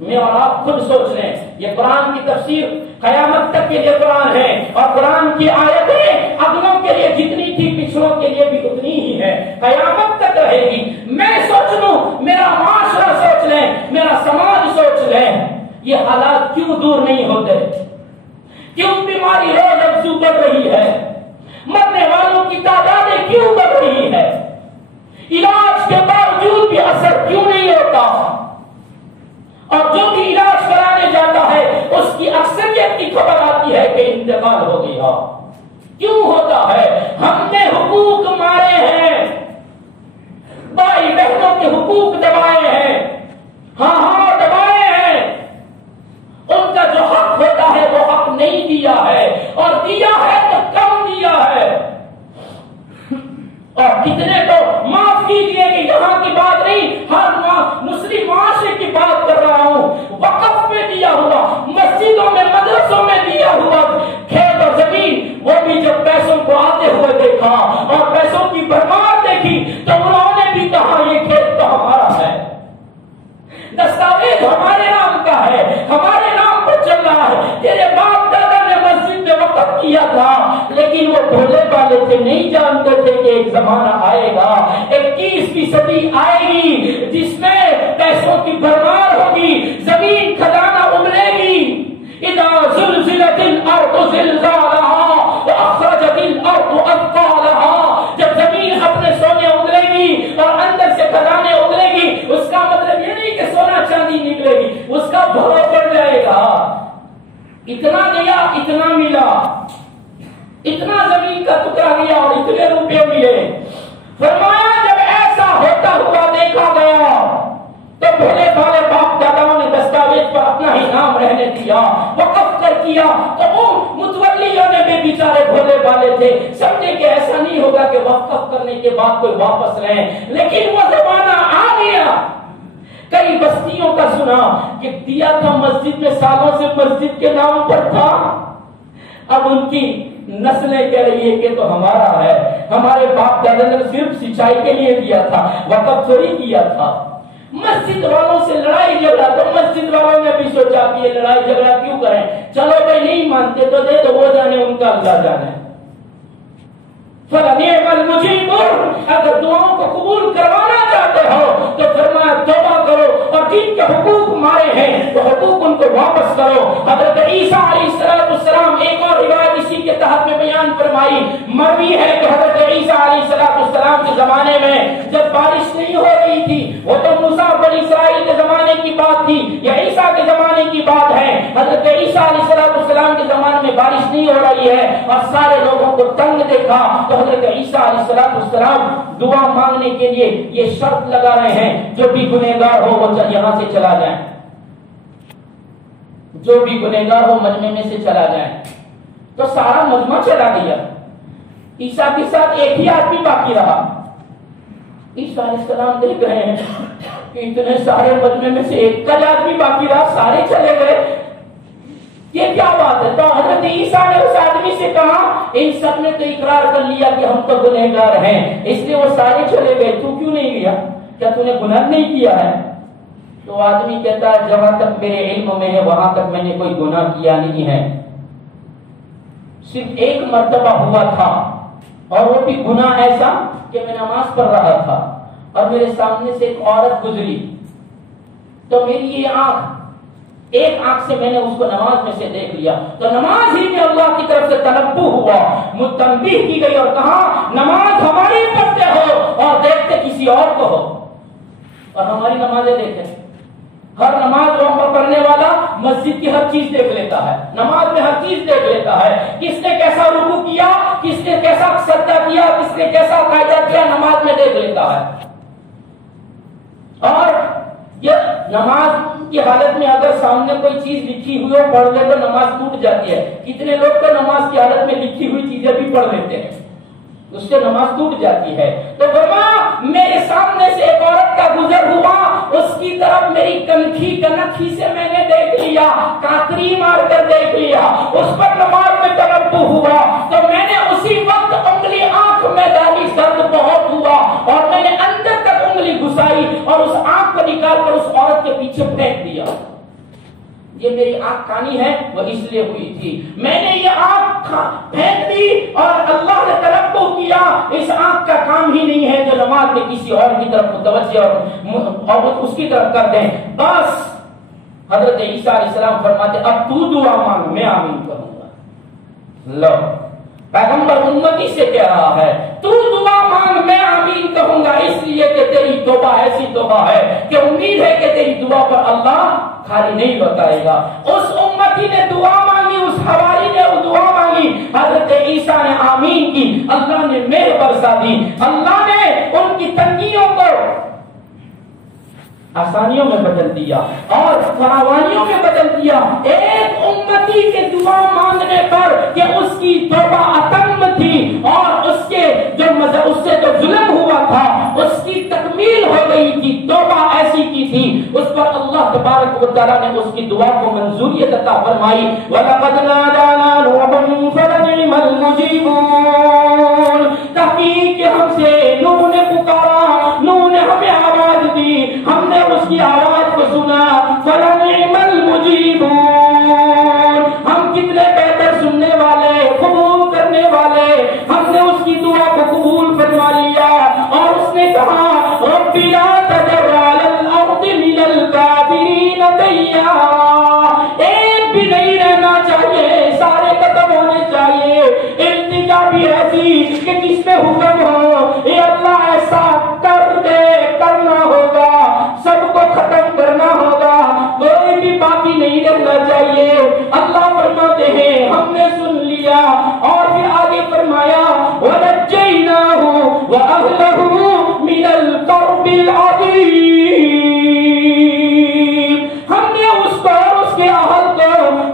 میں اور آپ خود سوچ لیں، یہ قرآن کی تفسیر قیامت تک کے لیے قرآن ہے اور قرآن کی آیتیں اگلوں کے لیے جتنی تھی پچھلوں کے لیے بھی اتنی ہی ہے، قیامت تک رہے گی. میں سوچ لوں، میرا معاشرہ سوچ لیں، میرا سماج سوچ لیں، یہ حالات کیوں دور نہیں ہوتے؟ کیوں بیماری روز افزوں بڑھ رہی ہے؟ مرنے والوں کی تعدادیں کیوں بڑھ رہی ہے؟ علاج کے باوجود بھی اثر کیوں نہیں ہوتا؟ اور جو بھی علاج کرانے جاتا ہے اس کی اکثریت کی خبر آتی ہے کہ انتقال ہو گیا. کیوں ہوتا ہے؟ ہم نے حقوق مارے ہیں، بھائی بہنوں کے حقوق دبائے ہیں. ہاں دبائے ہیں. ان کا جو حق ہوتا ہے وہ حق نہیں دیا ہے، اور دیا ہے تو کم دیا ہے. اور کتنے تو معاف کیجیے کہ یہاں کی بات نہیں، ہر مسلم معاشرے کی بات کر رہا ہوں. وقف میں دیا ہوا، مسجدوں میں مدرسوں میں دیا ہوا کھیت اور زمین، وہ بھی جب پیسوں کو آتے ہوئے دیکھا اور پیسوں کی بھرمار دیکھی تو انہوں نے بھی کہا یہ کھیت تو ہمارا ہے، دستاویز ہمارے نام کا ہے، ہمارے نام پر چل رہا ہے. تیرے باپ دادا نے مسجد میں وقف کیا تھا لیکن وہ بھولے والے تھے، نہیں جانتے تھے کہ ایک زمانہ آئے گا، 21ویں صدی آئے گی جس میں پیسوں کی بھرمار ہوگی، زمین خزانہ ابلے گی. اذا زلزلت الارض زلزالها واخرجت الارض اثقالها، جب زمین اپنے سونے اگلے گی اور اندر سے خزانے اگلے گی، اس کا مطلب یہ نہیں کہ سونا چاندی نکلے گی، اس کا بھرو پڑ جائے گا. اتنا گیا اتنا ملا، اتنا زمین کا ٹکڑا گیا اور اتنے روپے ملے. فرمایا جب ایسا ہوتا ہوا دیکھا گیا تو بھولے بھالے باپ داداؤں نے دستاویز پر اپنا ہی نام رہنے دیا، وقف کر کیا. تو وہ متولیوں نے بھی بیچارے بھولے بھالے تھے، سمجھے کہ ایسا نہیں ہوگا کہ وقف کرنے کے بعد کوئی واپس رہے، لیکن وہ زمانہ آ گیا. کئی بستیوں کا سنا کہ دیا تھا مسجد میں، سالوں سے مسجد کے نام پر تھا، اب ان کی نسلیں کہہ رہی ہے کہ تو ہمارا ہے، ہمارے باپ دادا نے صرف سچائی کے لیے دیا تھا، وقف تھوڑی کیا تھا. مسجد والوں سے لڑائی جھگڑا، تو مسجد والوں نے بھی سوچا کہ یہ لڑائی جھگڑا کیوں کریں، چلو بھائی نہیں مانتے تو دے دو، وہ جانے ان کا اللہ جانے. فَلَنِعْمَ الْمُجِيبُونَ، اگر دعاؤں کو قبول کروانا چاہتے ہو تو فرمایا توبہ کرو اور جن کے حقوق مارے ہیں تو حقوق ان کو واپس کرو. حضرت عیسیٰ علیہ السلام ایک اور روایت اسی کے تحت میں بیان فرمائی، مروی ہے کہ حضرت عیسیٰ علیہ السلام کے زمانے میں جب بارش نہیں ہو رہی تھی، وہ تو موسیٰ بنی اسرائیل کے زمانے کی بات تھی، یہ عیسیٰ کے زمانے کی بات ہے۔ حضرت عیسیٰ علیہ السلام کے زمانے میں بارش نہیں ہو رہی ہے اور سارے لوگوں کو تنگ دیکھا تو حضرت عیسیٰ علیہ السلام دعا مانگنے کے لیے یہ شرط لگا رہے ہیں جو بھی گنہگار ہو وہ یہاں سے چلا جائے، جو بھی گنہگار ہو مجمع میں سے چلا جائے۔ تو سارا مجمع چلا گیا، عیسیٰ کے ساتھ ایک ہی آدمی باقی رہا۔ عیسیٰ علیہ السلام دیکھ رہے ہیں کہ اتنے سارے مجمع میں سے ایک کا آدمی باقی رہا، سارے چلے گئے، یہ کیا بات ہے؟ تو حضرت عیسیٰ نے اس آدمی سے کہا ان سب نے تو اقرار کر لیا کہ ہم تو گنہگار ہیں، اس لیے وہ سارے چلے گئے، تو کیوں نہیں گیا؟ کیا تو نے گناہ نہیں کیا ہے؟ تو آدمی کہتا ہے جہاں تک میرے علم میں ہے وہاں تک میں نے کوئی گناہ کیا نہیں ہے، صرف ایک مرتبہ ہوا تھا اور وہ بھی گناہ ایسا کہ میں نماز پڑھ رہا تھا اور میرے سامنے سے ایک عورت گزری تو میری یہ ایک آنکھ سے میں نے اس کو نماز میں سے دیکھ لیا، تو نماز ہی میں اللہ کی طرف سے تنبہ ہوا، متنبیہ کی گئی اور کہا نماز ہماری پڑھتے ہو اور دیکھتے کسی اور کو ہو، اور ہماری نمازیں دیکھیں۔ ہر نماز پڑھنے والا مسجد کی ہر چیز دیکھ لیتا ہے، نماز میں ہر چیز دیکھ لیتا ہے، کس نے کیسا رکوع کیا، کس نے کیسا سجدہ کیا، کس نے کیسا قاعدہ کیا، نماز میں دیکھ لیتا ہے۔ اور یہ نماز کی حالت میں اگر سامنے کوئی چیز لکھی ہوئی ہو پڑھ لے تو نماز ٹوٹ جاتی ہے، کتنے لوگ تو نماز کی حالت میں لکھی ہوئی چیزیں بھی پڑھ لیتے ہیں، اس سے نماز ٹوٹ جاتی ہے۔ تو فرمایا میرے سامنے سے ایک عورت کا گزر ہوا، اس کی طرف میری کنکھی سے میں نے دیکھ لیا، کاتری مار کر دیکھ لیا، اس پر نماز میں تنبہ ہوا، تو میں نے اسی وقت انگلی آنکھ میں ڈالی، درد بہت ہوا اور میں نے اندر تک انگلی گھسائی اور اس آنکھ کو نکال کر اس عورت کے پیچھے پھینک دیا۔ یہ میری آنکھ کانی ہے وہ اس لیے ہوئی تھی، میں نے یہ آنکھ پھینک دی اور اللہ نے تنبہ کیا اس آنکھ کا کام ہی نہیں ہے جو نماز میں کسی اور کی طرف متوجہ اور اس کی طرف کر دیں۔ بس حضرت عیسیٰ علیہ السلام فرماتے اب تو دعا مانگ میں آمین کروں گا۔ لو پیغمبر امتی سے کہہ رہا ہے تو دعا مانگ میں آمین کہوں گا، اس لیے کہ تیری توبہ ایسی توبہ ہے کہ امید ہے کہ تیری دعا پر اللہ خالی نہیں بتائے گا۔ اس امتی نے دعا مانگی، اس حواری نے دعا مانگی، حضرت عیسیٰ نے آمین کی، اللہ نے مہر برسا دی، اللہ نے ان کی تنگیوں کو آسانیوں میں بدل دیا اور فراوانیوں میں بدل دیا۔ ایک امتی کے دعا مانگنے پر کہ اس کی توبہ اتم تھی اور اس سے جو ظلم ہوا تھا اس کی تکمیل ہو گئی تھی، توبہ ایسی کی تھی، اس پر اللہ تبارک و تعالیٰ نے اس کی دعا کو منظوریت عطا فرمائی۔ وَلَقَدْ نَادَانَا نُوحٌ فَلَنِعْمَ الْمُجِيبُونَ، تحقیق کہ ہم سے نوح نے پکارا، نوح نے ہمیں آواز دی، ہم نے اس کی آواز کو سنا، فَلَنِعْمَ الْمُجِيبُونَ، ہم کتنے بہتر سننے والے، قبول کرنے والے، ہم نے اس کی دعا کو قبول فرما لیا اور اس نے کہا رَبِّ لَا تَذَرْ عَلَى الْأَرْضِ مِنَ الْكَافِرِينَ دَيَّارًا، ایک بھی نہیں رہنا چاہیے، سارے ختم ہونے چاہیے۔ التجا بھی ایسی کہ کس پہ حکم ہو اے اللہ ایسا کر دے، کرنا ہوگا، سب کو ختم کرنا ہوگا، کوئی بھی باقی نہیں رہنا چاہیے۔ اللہ فرماتے ہیں ہم نے سن لیا اور پھر آگے فرمایا وَنَجَّيْنَاهُ وَأَهْلَهُ مِنَ الْكَرْبِ الْعَظِيمِ، ہم نے اس کو اور اس کے اہل کو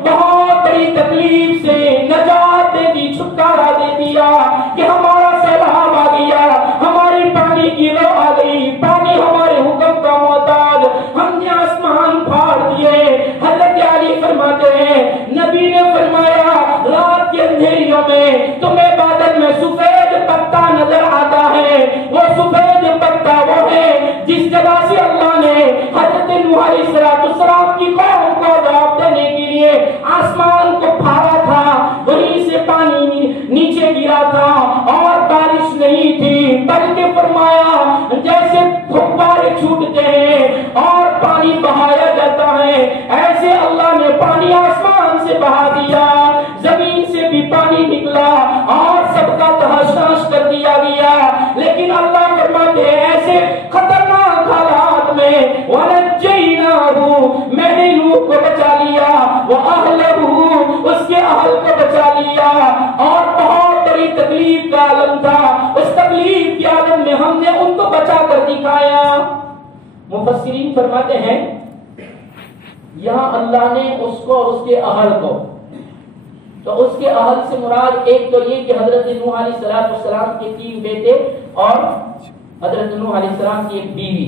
بہت بڑی تکلیف سے نجات دے دی، چھٹکارا دے دیا کہ ہمارا سیلاب آ گیا، ہماری پانی کی رو آ گئی، پانی ہمارے حکم کا محتاج، ہم نے آسمان پھاڑ دیے۔ حضرت علی فرماتے ہیں نبی نے فرمایا رات کے اندھیریوں میں تمہیں بادل میں سفید پتا نظر آتا ہے، وہ سفید پتا وہ ہے جس جگہ سے اللہ نے حضرت نوح علیہ السلام کی قوم کو جواب دینے کے لیے آسمان کو پھاڑا تھا، وہیں سے پانی نیچے گرا تھا اور بارش نہیں تھی، بلکہ فرمایا جیسے پھوارے چھوٹتے ہیں اور پانی بہایا جاتا ہے ایسے اللہ نے پانی آسمان سے بہا دیا، زمین سے بھی پانی نکلا اور سب کا تہس نہس کر دیا گیا۔ لیکن اللہ فرماتے ہیں ایسے خطرناک حالات میں وَنَجَّيْنَاهُ میں نے نوح کو بچا لیا، وَأَهْلَهُ اس کے اہل کو بچا لیا، اور بہت بڑی تکلیف کا عالم تھا، اس تکلیف کے عالم میں ہم نے ان کو بچا کر دکھایا۔ مفسرین فرماتے ہیں یہاں اللہ نے اس کو اور اس کے اہل کو، تو اس کے اہل سے مراد ایک تو یہ کہ حضرت نوح علیہ السلام کے 3 بیٹے اور حضرت نوح علیہ السلام کی ایک بیوی،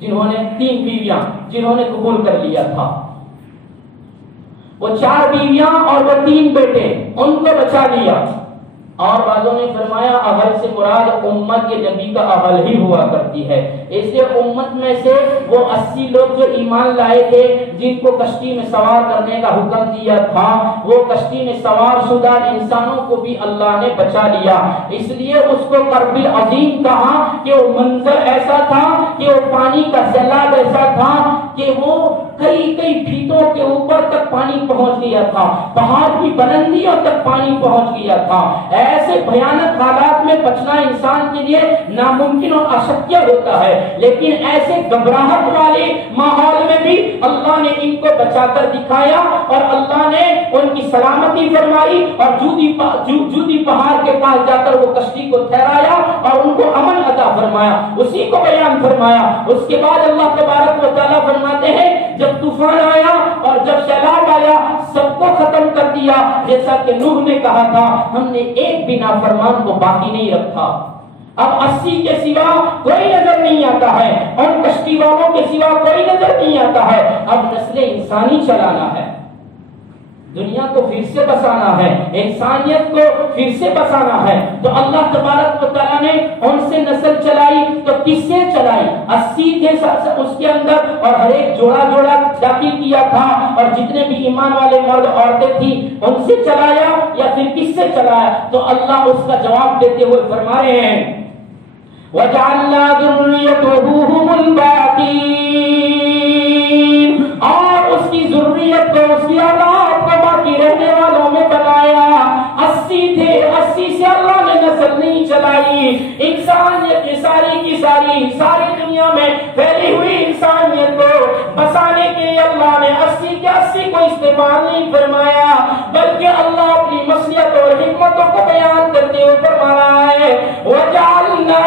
جنہوں نے 3 بیویاں جنہوں نے قبول کر لیا تھا، وہ 4 بیویاں اور وہ 3 بیٹے، ان کو بچا لیا۔ اور بعضوں نے فرمایا اہل سے مراد امت کے نبی کا اہل ہی ہوا کرتی ہے، اس لیے امت میں سے وہ 80 لوگ جو ایمان لائے تھے، جن کو کشتی میں سوار کرنے کا حکم دیا تھا، وہ کشتی میں سوار شدہ انسانوں کو بھی اللہ نے بچا لیا۔ اس لیے اس کو کرب العظیم کہا کہ وہ منظر ایسا تھا کہ وہ پانی کا سیلاب ایسا تھا کہ وہ کئی فیٹوں کے اوپر تک پانی پہنچ گیا تھا، پہاڑ کی بلندیوں تک پانی پہنچ گیا تھا۔ ایسے بھیانک حالات میں بچنا انسان کے لیے ناممکن اور اشکیہ ہوتا ہے، لیکن ایسے گھبراہٹ والے ماحول میں بھی اللہ نے ان کو بچا کر دکھایا، اور اللہ نے ان کی سلامتی فرمائی، اور جودی پہاڑ کے پاس جا کر وہ کشتی کو ٹھہرایا اور ان کو امن عطا فرمایا، اسی کو بیان فرمایا۔ اس کے بعد اللہ تبارک و تعالیٰ فرماتے ہیں جب طوفان آیا اور جب سیلاب آیا سب کو ختم کر دیا، جیسا کہ نوح نے کہا تھا ہم نے ایک بھی نافرمان کو باقی نہیں رکھا۔ اب 80 کے سوا کوئی نظر نہیں آتا ہے، اور کشتی والوں کے سوا کوئی نظر نہیں آتا ہے، اب نسل انسانی چلانا ہے، دنیا کو پھر سے بسانا ہے، انسانیت کو پھر سے بسانا ہے۔ تو اللہ تبارک و تعالیٰ نے ان سے نسل چلائی، تو کس سے چلائی؟ 80 تھے اس کے اندر، اور ہر ایک جوڑا جوڑا داخل کیا تھا، اور جتنے بھی ایمان والے مرد عورتیں تھیں ان سے چلایا یا پھر کس سے چلایا؟ تو اللہ اس کا جواب دیتے ہوئے فرما رہے ہیں وَجَعَلْنَا ذُرِّيَّتَهُ هُمُ الْبَاقِينَ، اور اس کی ذریت کو، اس کی اولاد کو باقی رہنے والوں میں بنایا۔ 80 تھے، 80 سے اللہ نے نسل نہیں چلائی، انسانیت کی ساری دنیا میں پھیلی ہوئی انسانیت کو بسانے کے لیے اللہ نے 80 کے 80 کو استعمال نہیں فرمایا، بلکہ اللہ اپنی مصلحت اور حکمتوں کو بیان کرتے ہوئے فرما رہا ہے وَجَعَلْنَا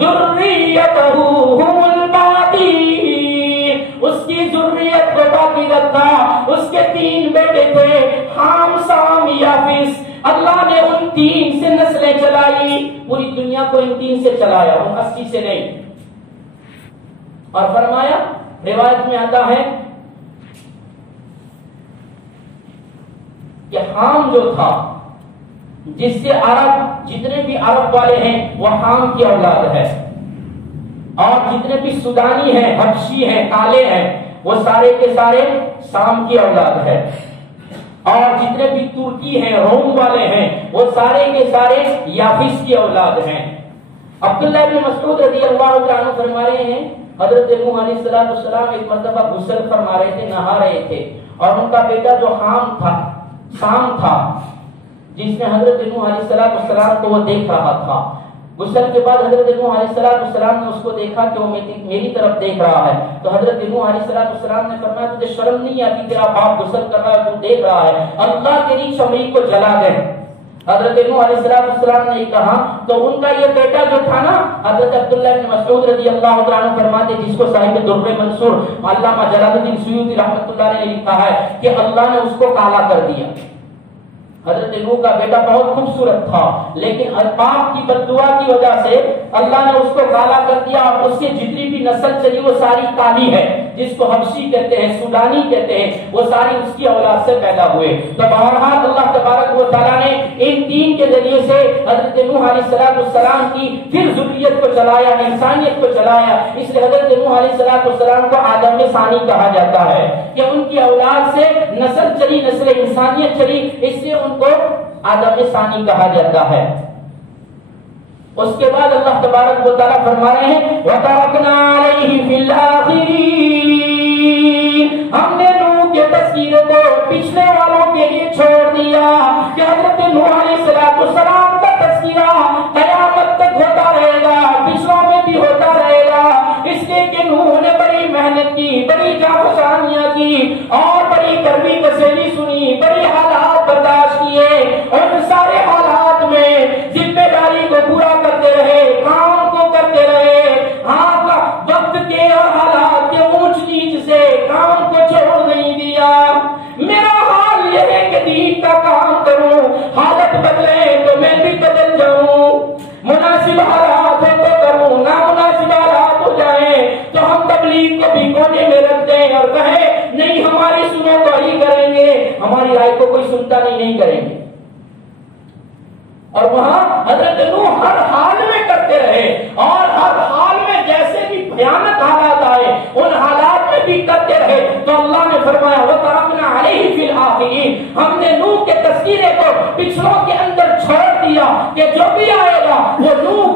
ذُرِّيَّتَهُ هُمُ الْبَاقِينَ، اس کی ذریت کو باقی رکھا۔ اس کے 3 بیٹے تھے، حام، سام، یافس، اللہ نے ان 3 سے نسلیں چلائی، پوری دنیا کو ان 3 سے چلایا، ان 80 سے نہیں۔ اور فرمایا روایت میں آتا ہے کہ حام جو تھا، جس سے عرب، جتنے بھی عرب والے ہیں وہ حام کی اولاد ہے، اور جتنے بھی سودانی ہیں، حبشی ہیں، کالے ہیں، وہ سارے کے سارے سام کی اولاد ہے، اور جتنے بھی ترکی ہیں، روم والے ہیں، وہ سارے کے سارے یافس کی اولاد ہیں۔ عبداللہ بن مسعود رضی اللہ عنہ فرما رہے ہیں حضرت نوح علیہ السلام ایک مرتبہ غسل فرما رہے تھے، نہا رہے تھے، اور ان کا بیٹا جو حام تھا، سام تھا، جس نے حضرت نوح علیہ السلام کو وہ دیکھ رہا تھا، غسل کے بعد حضرت نوح علیہ السلام نے اس کو دیکھا کہ وہ میری طرف دیکھ رہا ہے، تو حضرت نوح علیہ السلام نے فرمایا تجھے شرم نہیں آتی؟ تیرا باپ غسل کر رہا ہے، تو دیکھ رہا ہے، اللہ تیری چمڑی کو جلا دے۔ حضرت نوح علیہ السلام نے کہا، تو ان کا یہ بیٹا جو تھا نا، حضرت عبداللہ بن مسعود رضی اللہ عنہ فرماتے، جس کو صاحب در منصور علامہ جلال الدین سیوطی رحمۃ اللہ نے لکھا ہے کہ اللہ نے اس کو کالا کر دیا۔ حضرت نوح کا بیٹا بہت خوبصورت تھا، لیکن باپ کی بد دعا کی وجہ سے اللہ نے اس کو کالا کر دیا، اور اس کی جتنی بھی نسل چلی وہ ساری کالی ہے، جس کو حبشی کہتے ہیں، سودانی کہتے ہیں، وہ ساری اس کی اولاد سے پیدا ہوئے۔ تو بہرحال اللہ تبارک و تعالیٰ نے ان 3 کے ذریعے سے حضرت نوح علیہ السلام کی پھر ذریت کو چلایا، انسانیت کو چلایا۔ اس لیے حضرت نوح علیہ السلام کو آدم ثانی کہا جاتا ہے کہ ان کی اولاد سے نسل چلی، نسل انسانیت چلی، اس لیے ان کو آدم ثانی کہا جاتا ہے۔ اس کے بعد اللہ تبارک و تعالیٰ فرما رہے ہیں وَتَرَكْنَا عَلَيْهِ فِي الْآخِرِينَ، ہم نے نوح کے تذکیر کو پچھلے والوں کے لیے چھوڑ دیا کہ حضرت نوح علیہ السلام کا تذکرہ قیامت تک ہوتا رہے گا، پچھلوں میں بھی ہوتا رہے گا، اس لیے کہ نوح نے بڑی محنت کی، بڑی جانفشانیاں کی اور بڑی گرمی پسیلی سنی، بڑی حالات برداشت کیے، اور سارے حالات میں ذمہ داری کو پورا کرتے رہے، کام کو کرتے رہے، وقت کے اور حالات کے اونچ نیچ سے کام کو چھوڑ نہیں دیا۔ میرا حال یہ ہے کہ دین کا کام کروں، حالت بدلے تو میں بھی بدل جاؤں، مناسب حالات ہو تو کروں، نامناسب حالات ہو جائیں تو ہم تبلیغ کو بھی کونے میں رکھ دیں اور کہیں نہیں ہماری سنو تو ہی کریں گے، ہماری رائے کو کوئی سنتا نہیں کریں گے۔ اور وہاں حضرت نوح ہر حال میں کرتے رہے اور ہر حال میں جیسے بھی بھیانک حالات آئے ان حالات میں بھی کرتے رہے، تو اللہ نے فرمایا وَتَرَكْنَا عَلَيْهِ فِي الْآخِرِينَ، ہم نے نوح کے تذکرے کو پچھلوں کے اندر چھوڑ دیا کہ جو بھی آئے گا وہ نوح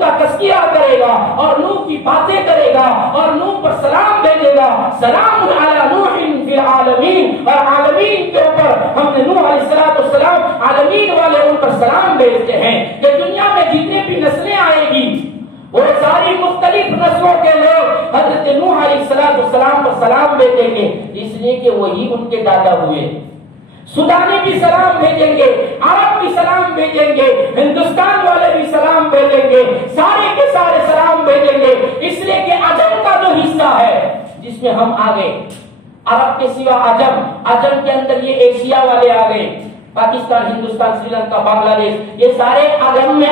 کا تذکرہ کرے گا اور نوح کی باتیں کرے گا اور نوح پر سلام بھیجے گا، سلام علی نوح فی العالمین، اور عالمین کے اوپر ہم نے نوح علیہ السلام عالمین والے ان پر سلام بھیجتے ہیں کہ دنیا میں جتنے بھی نسلیں آئے گی وہ ساری مختلف نسلوں کے لوگ حضرت نوح علیہ السلام پر سلام بھیجیں گے، اس لیے کہ وہی ان کے دادا ہوئے۔ سودانی بھی سلام بھیجیں گے، عرب بھی سلام بھیجیں گے، ہندوستان والے بھی سلام بھیجیں گے، سارے کے سارے سلام بھیجیں گے، اس لیے کہ عجم کا جو حصہ ہے جس میں ہم آگے، عرب کے سوا عجم کے اندر یہ ایشیا والے آ گئے، پاکستان، ہندوستان، سری لنکا، بنگلہ دیش، یہ سارے عجم میں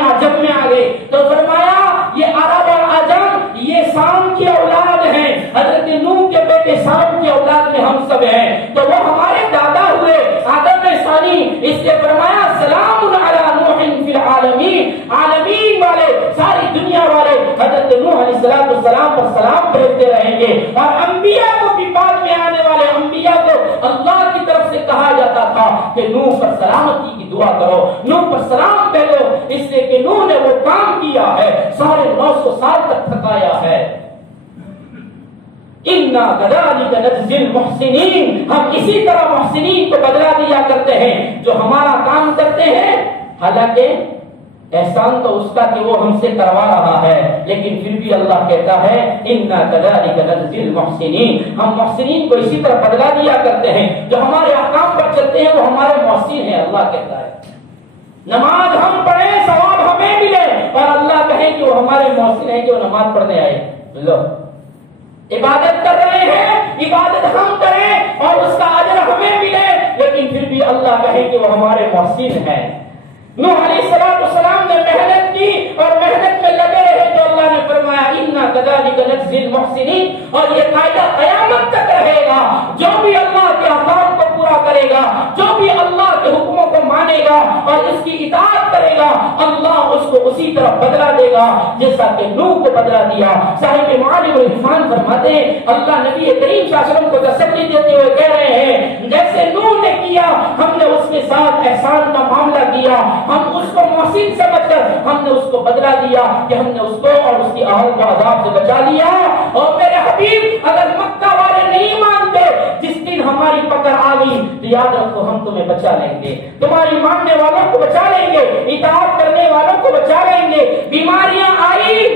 آ گئے، تو فرمایا یہ عرب اور عجم یہ سام کی اولاد ہیں، حضرت نوح کے بیٹے سام کی اولاد میں ہم سب ہیں، تو وہ ہمارے دادا ہوئے آدم ثانی، اس لیے فرمایا سلام علی نوح فی العالمین، عالمین والے ساری دنیا والے حضرت نوح علیہ السلام پر سلام بھیجتے رہیں گے، اور انبیاء کو بھی بعد میں آنے والے انبیاء کو اللہ کی طرف سے کہا جاتا تھا کہ نوح پر سلامتی کی دعا کرو، نوح پر سلام بھیجو، اس لیے کہ نوح نے وہ کام کیا ہے 950 سال تک تھکایا ہے۔ اِنَّا كَذَلِكَ نَجْزِي الْمُحْسِنِينَ، ہم اسی طرح محسنین کو بدلہ دیا کرتے ہیں جو ہمارا کام کرتے ہیں، حالانکہ احسان تو اس کا کہ وہ ہم سے کروا رہا ہے، لیکن پھر بھی اللہ کہتا ہے اِنَّا كَذَلِكَ نَجْزِي الْمُحْسِنِينَ، ہم محسنین کو اسی طرح بدلہ دیا کرتے ہیں، جو ہمارے احکام پر چلتے ہیں وہ ہمارے محسن ہیں۔ اللہ کہتا ہے نماز ہم پڑھیں ثواب ہمیں ملے، اور اللہ کہے کہ وہ ہمارے محسن ہیں جو نماز پڑھنے آئے، لو عبادت کر رہے ہیں، عبادت ہم کریں اور اس کا اجر ہمیں ملے، لیکن پھر بھی اللہ کہے کہ وہ ہمارے محسن ہیں۔ نوح علیہ السلام نے محنت کی اور محنت میں لگے رہے، تو اللہ نے فرمایا اِنَّا كَذَلِكَ نَجْزِي الْمُحْسِنِينَ، اور یہ قاعدہ قیامت تک رہے گا، جو بھی اللہ کے احکام کو پورا کرے گا، جو بھی اللہ کے حکموں کو مانے گا اور اس کی اطاعت کرے گا، اللہ اس کو اسی طرح بدلہ دے گا جیسا کہ نوح کو بدلہ دیا۔ صاحب معالم العرفان فرماتے ہیں اللہ نبی کریم صلی اللہ علیہ وسلم کو تسلی دیتے ہوئے کہہ رہے ہیں جیسے نوح نے کیا ہم نے اس کے ساتھ احسان کا معاملہ کیا، ہم اس کو محسن سمجھ کر ہم نے اس کو بدلہ دیا کہ ہم نے اس کو اور اس کی اہل کو عذاب سے بچا لیا۔ اور میرے حبیب اگر مکہ والے نہیں مانتے، جس دن ہماری پکڑ آ گئی تو یاد رکھو ہم تمہیں بچا لیں گے، تمہاری ماننے والوں کو بچا لیں گے، اطاعت کرنے والوں کو بچا لیں گے۔ بیماریاں آئی،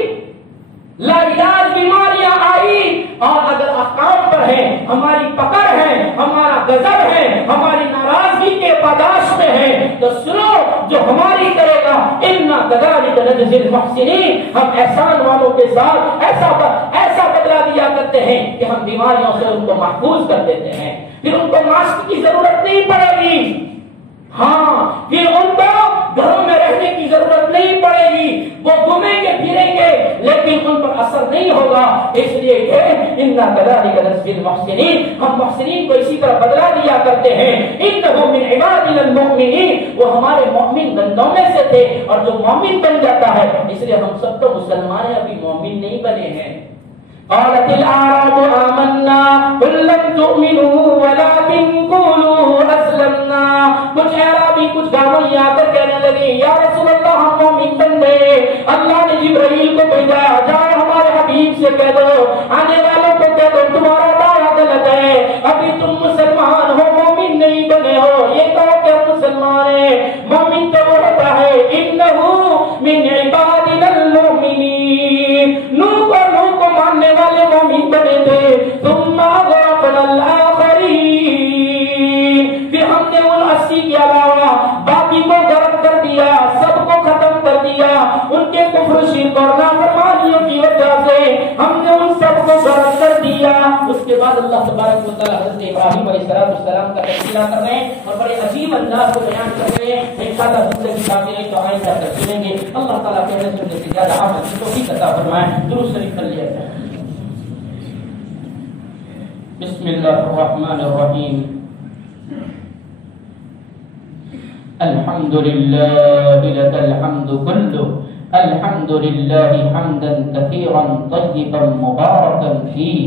لا علاج بیماریاں آئی، اور اگر احکام پر ہیں، ہماری پکڑ ہے، ہمارا غضب ہے، ہماری ناراضگی کے پاداش میں ہے، تو سنو جو ہماری کرے گا اِنَّا كَذَلِكَ نَجْزِي الْمُحْسِنِينَ، ہم احسان والوں کے ساتھ ایسا بدلہ دیا کرتے ہیں کہ ہم بیماریوں سے ان کو محفوظ کر دیتے ہیں، پھر ان کو ماسک کی ضرورت نہیں پڑے گی، ہاں پھر ان کو گھروں میں رہنے کی ضرورت نہیں پڑے گی، وہ گھومیں گے پھریں گے لیکن ان پر اثر نہیں ہوگا، اس لیے کہ اِنَّا كَذَلِكَ نَجْزِي الْمُحْسِنِينَ، ہم محسنین کو اسی طرح بدلہ دیا کرتے ہیں۔ إِنَّهُ مِنْ عِبَادِنَا الْمُؤْمِنِينَ، وہ ہمارے مومن بندوں میں سے تھے، اور جو مومن بن جاتا ہے، اس لیے ہم سب تو مسلمان ہیں، ابھی مومن نہیں بنے ہیں۔ قالت الأعراب آمنا قل لم تؤمنوا ولكن قولوا أسلمنا، کچھ اعرابی کچھ گاؤں آ کر کہنے لگے یا رسول اللہ ہم مومن بن گئے، اللہ نے جبرائیل کو بھیجا جاؤ ہمارے حبیب سے کہہ دو، آنے والوں کو کہہ دو تمہارا دعویٰ غلط ہے، ابھی تم مسلمان ہو مومن نہیں بنے ہو، یہ کہو کہ ہم مسلمان ہیں، مومن تو وہ ہوتا ہے إِنَّهُ مِنْ عِبَادِنَا الْمُؤْمِنِينَ، نوح کو ماننے والے مومن بنے تھے، تبارک و تعالیٰ حضرت ابراہیم علیہ السلام کا تذکرہ کر رہے ہیں اور بڑے عجیب انداز کو بیان کر رہے ہیں. انشاءاللہ زندگی باقی رہی تو آئندہ تک سنیں گے. اللہ تعالیٰ کے نزول سے زیادہ عمل کی توفیق عطا فرمائے. درود شریف پڑھ لیا جائے. بسم اللہ الرحمن الرحیم. الحمد لله لك الحمد كله الحمد لله حمدا كثيرا طيبا مباركا فيه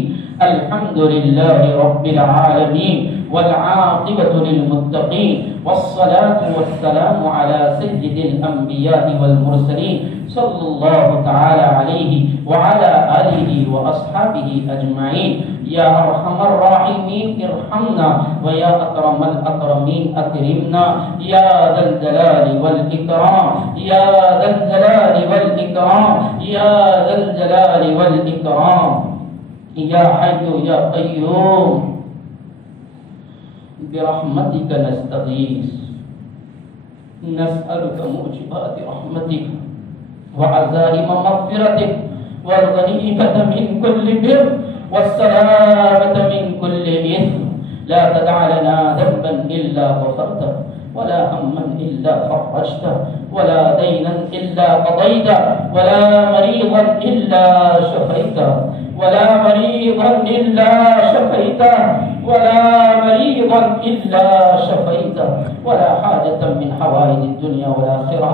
الحمد لله رب العالمين والعاقبة للمتقين والصلاة والسلام على سيد الأنبياء والمرسلين صلى الله تعالى عليه وعلى آله وأصحابه أجمعين. يا أرحم الراحمين ارحمنا ويا أكرم الأكرمين أكرمنا يا ذا الجلال والإكرام يا ذا الجلال والإكرام يا ذا الجلال والإكرام يا حي يا قيوم برحمتك نستغيث نسألك موجبات رحمتك وعزائم مغفرتك والغنيمة من كل بر والسلامة من كل إثم. لا تدع لنا ذنبا إلا غفرته ولا هما إلا فرجته ولا دينا إلا قضيته ولا مريضا إلا شفيته ولا مريضا إلا شفيته ولا مريضا إلا شفيته ولا حاجة من حوائج الدنيا والآخرة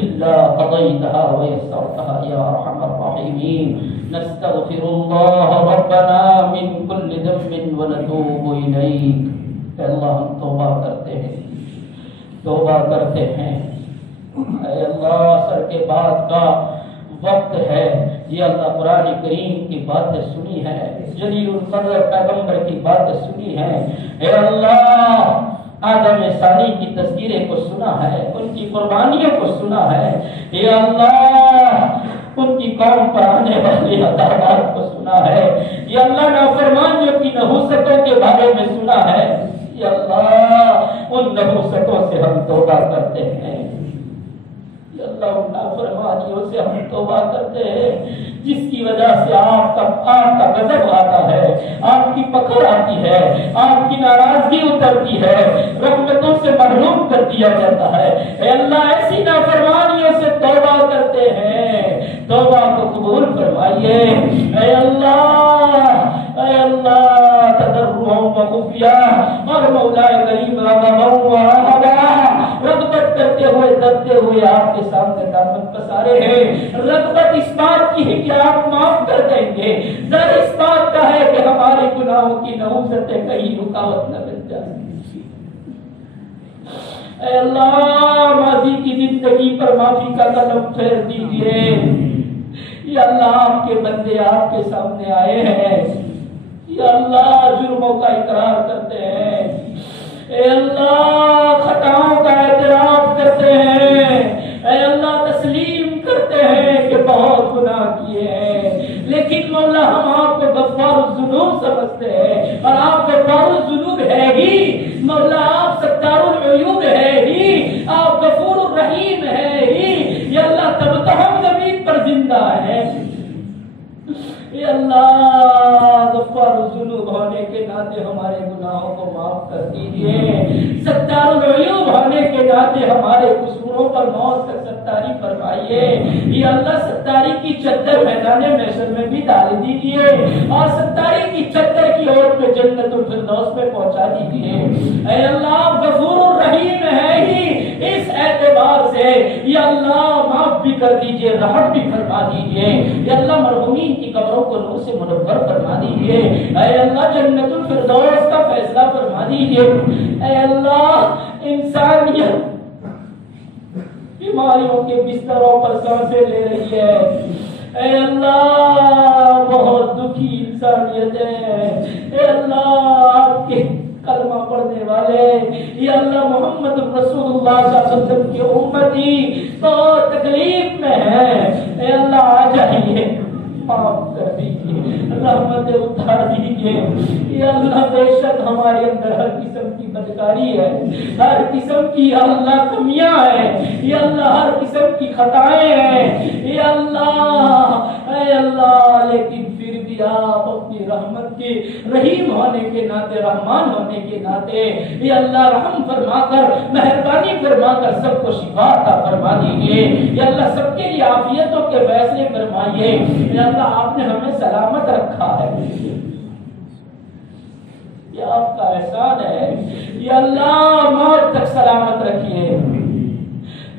إلا قضيتها ويسرتها يا أرحم الراحمين. نستغفر الله ربنا من كل ذنب ونتوب إليك. اے اللہ ہم توبہ کرتے ہیں اے اللہ سر کے بعد کا وقت ہے. یہ اللہ قرآن کریم کی باتیں سنی ہے, جلیل القدر پیغمبر کی باتیں سنی ہے. اے اللہ آدم ثانی کی تذکیرے کو سنا ہے, ان کی قربانیوں کو سنا ہے. اے اللہ ان کی قوم پر آنے والی عذابات کو سنا ہے. یہ اللہ نافرمانیوں کی نحوستوں کے بارے میں سنا ہے. یا اللہ ان نحوستوں سے ہم توبہ کرتے ہیں. یا اللہ ان نافرمانیوں سے ہم توبہ کرتے ہیں جس کی وجہ سے آپ کا غضب آتا ہے, آپ کی پکڑ آتی ہے, آپ کی ناراضگی اترتی ہے, رحمتوں سے محروم کر دیا جاتا ہے. اے اللہ ایسی نافرمانیوں سے توبہ کرتے ہیں, توبہ کو قبول فرمائیے. اے اللہ تضرعا وخفیا اور مولا کریم رغبت کرتے ہوئے ڈرتے ہوئے آپ کے سامنے دامن پسارے ہیں. رغبت اس بات کی ہے کہ آپ معاف کر دیں گے, ڈر اس بات کا ہے کہ ہمارے گناہوں کی نحوستیں کہیں رکاوٹ نہ بن جائیں. اے اللہ ماضی کی زندگی پر معافی کا قدم پھیر دیجیے. یا اللہ آپ کے بندے آپ کے سامنے آئے ہیں, یا اللہ جرموں کا اقرار کرتے ہیں. اے اللہ خطاؤں کا اعتراف کرتے ہیں. اے اللہ تسلیم کرتے ہیں کہ بہت گناہ کیے ہیں, لیکن مولا ہم آپ کو غفار الذنوب سمجھتے ہیں, اور آپ غفار الذنوب ہے ہی مولا, آپ ستار العیوب ہے ہی, آپ غفور الرحیم ہے ہی. یا اللہ تب تو ہم زمین پر زندہ ہیں. اے اللہ غفار الذنوب ہونے کے ناطے ہمارے گناہوں کو معاف کر دیجیے. ستار العیوب ہونے کے ناطے ہمارے قصوروں پر موت تک ستاری فرمائیے. یا اللہ ستاری کی چادر میدان محشر میں بھی ڈال دیجیے, اور ستاری کی چادر کی اوٹ میں جنت الفردوس میں پہنچا دیجیے. اے اللہ غفور الرحیم ہے ہی, اس اعتبار سے یا اللہ معاف بھی کر دیجیے, رحم بھی فرما دیجیے. یا اللہ مرحومین کی قبروں کو نور سے منور فرما دیجیے. اے اللہ جنت الفردوس کا فیصلہ فرما دیجیے. اے اللہ انسانیت بیماریوں کے بستروں پر سانسیں لے رہی ہے. اے اللہ بہت دکھی انسانیت ہے. اے اللہ آپ کے کلمہ پڑھنے والے یا اللہ محمد رسول اللہ صلی اللہ علیہ وسلم کی امتی بہت تکلیف میں ہے. اے اللہ آ جائیے, معاف کر دیجیے, رحمت اتار دیجیے. یا اللہ بے شک ہمارے اندر ہر قسم کی بدکاری ہے, ہر قسم کی اللہ کمیاں ہیں. یا اللہ ہر قسم کی خطائیں ہیں. یا اللہ اے اللہ لیکن پھر بھی یا آپ اپنی رحمت کے رحیم ہونے کے ناطے، رحمان ہونے کے ناطے یا اللہ رحم فرما کر، مہربانی فرما کر سب کو شفا عطا فرما دیجیے یا اللہ، سب کے لیے عافیتوں کے فیصلے فرمائیے یا اللہ، آپ نے ہمیں سلامت رکھا ہے، یہ آپ کا احسان ہے یا اللہ، موت تک سلامت رکھیے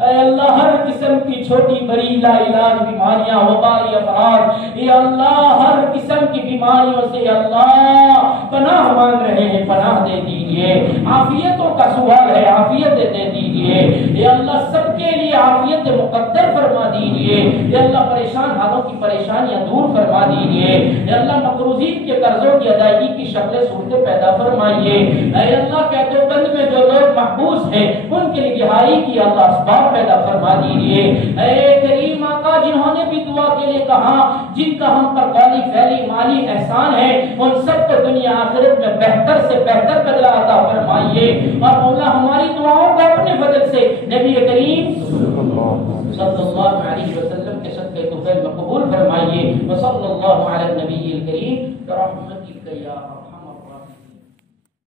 اے اللہ، ہر قسم کی چھوٹی بڑی لا علاج بیماریاں، وبائی امراض یا اللہ، ہر قسم کی بیماریوں سے یا اللہ پناہ مانگ رہے ہیں، پناہ دے دیجئے، عافیتوں کا سوال ہے، عافیت دے دیجئے یا اللہ، سب کے لیے عافیت مقدر فرما دیجئے یا اللہ، پریشان حالوں کی پریشانیاں دور فرما دیجئے یا اللہ، مقروضین کے قرضوں کی ادائیگی کی شکل صورتیں پیدا فرمائیے اے اللہ، قید و بند میں جو لوگ محبوس ہیں ان کے لیے رہائی کی اللہ اسباب پیدا فرما دیجیے اے کریم آقا، جنہوں نے بھی دعا کے لیے کہا، جن کا ہم پر قولی فعلی مالی احسان ہے، ان سب کو دنیا آخرت میں بہتر سے بہتر بدلہ عطا فرمائیے اور مولا ہماری دعاؤں کو اپنے فضل سے نبی کریم صلی اللہ علیہ وسلم کے صدقے طفیل میں قبول فرمائیے وصلی اللہ علی النبی الکریم برحمتک یا ارحم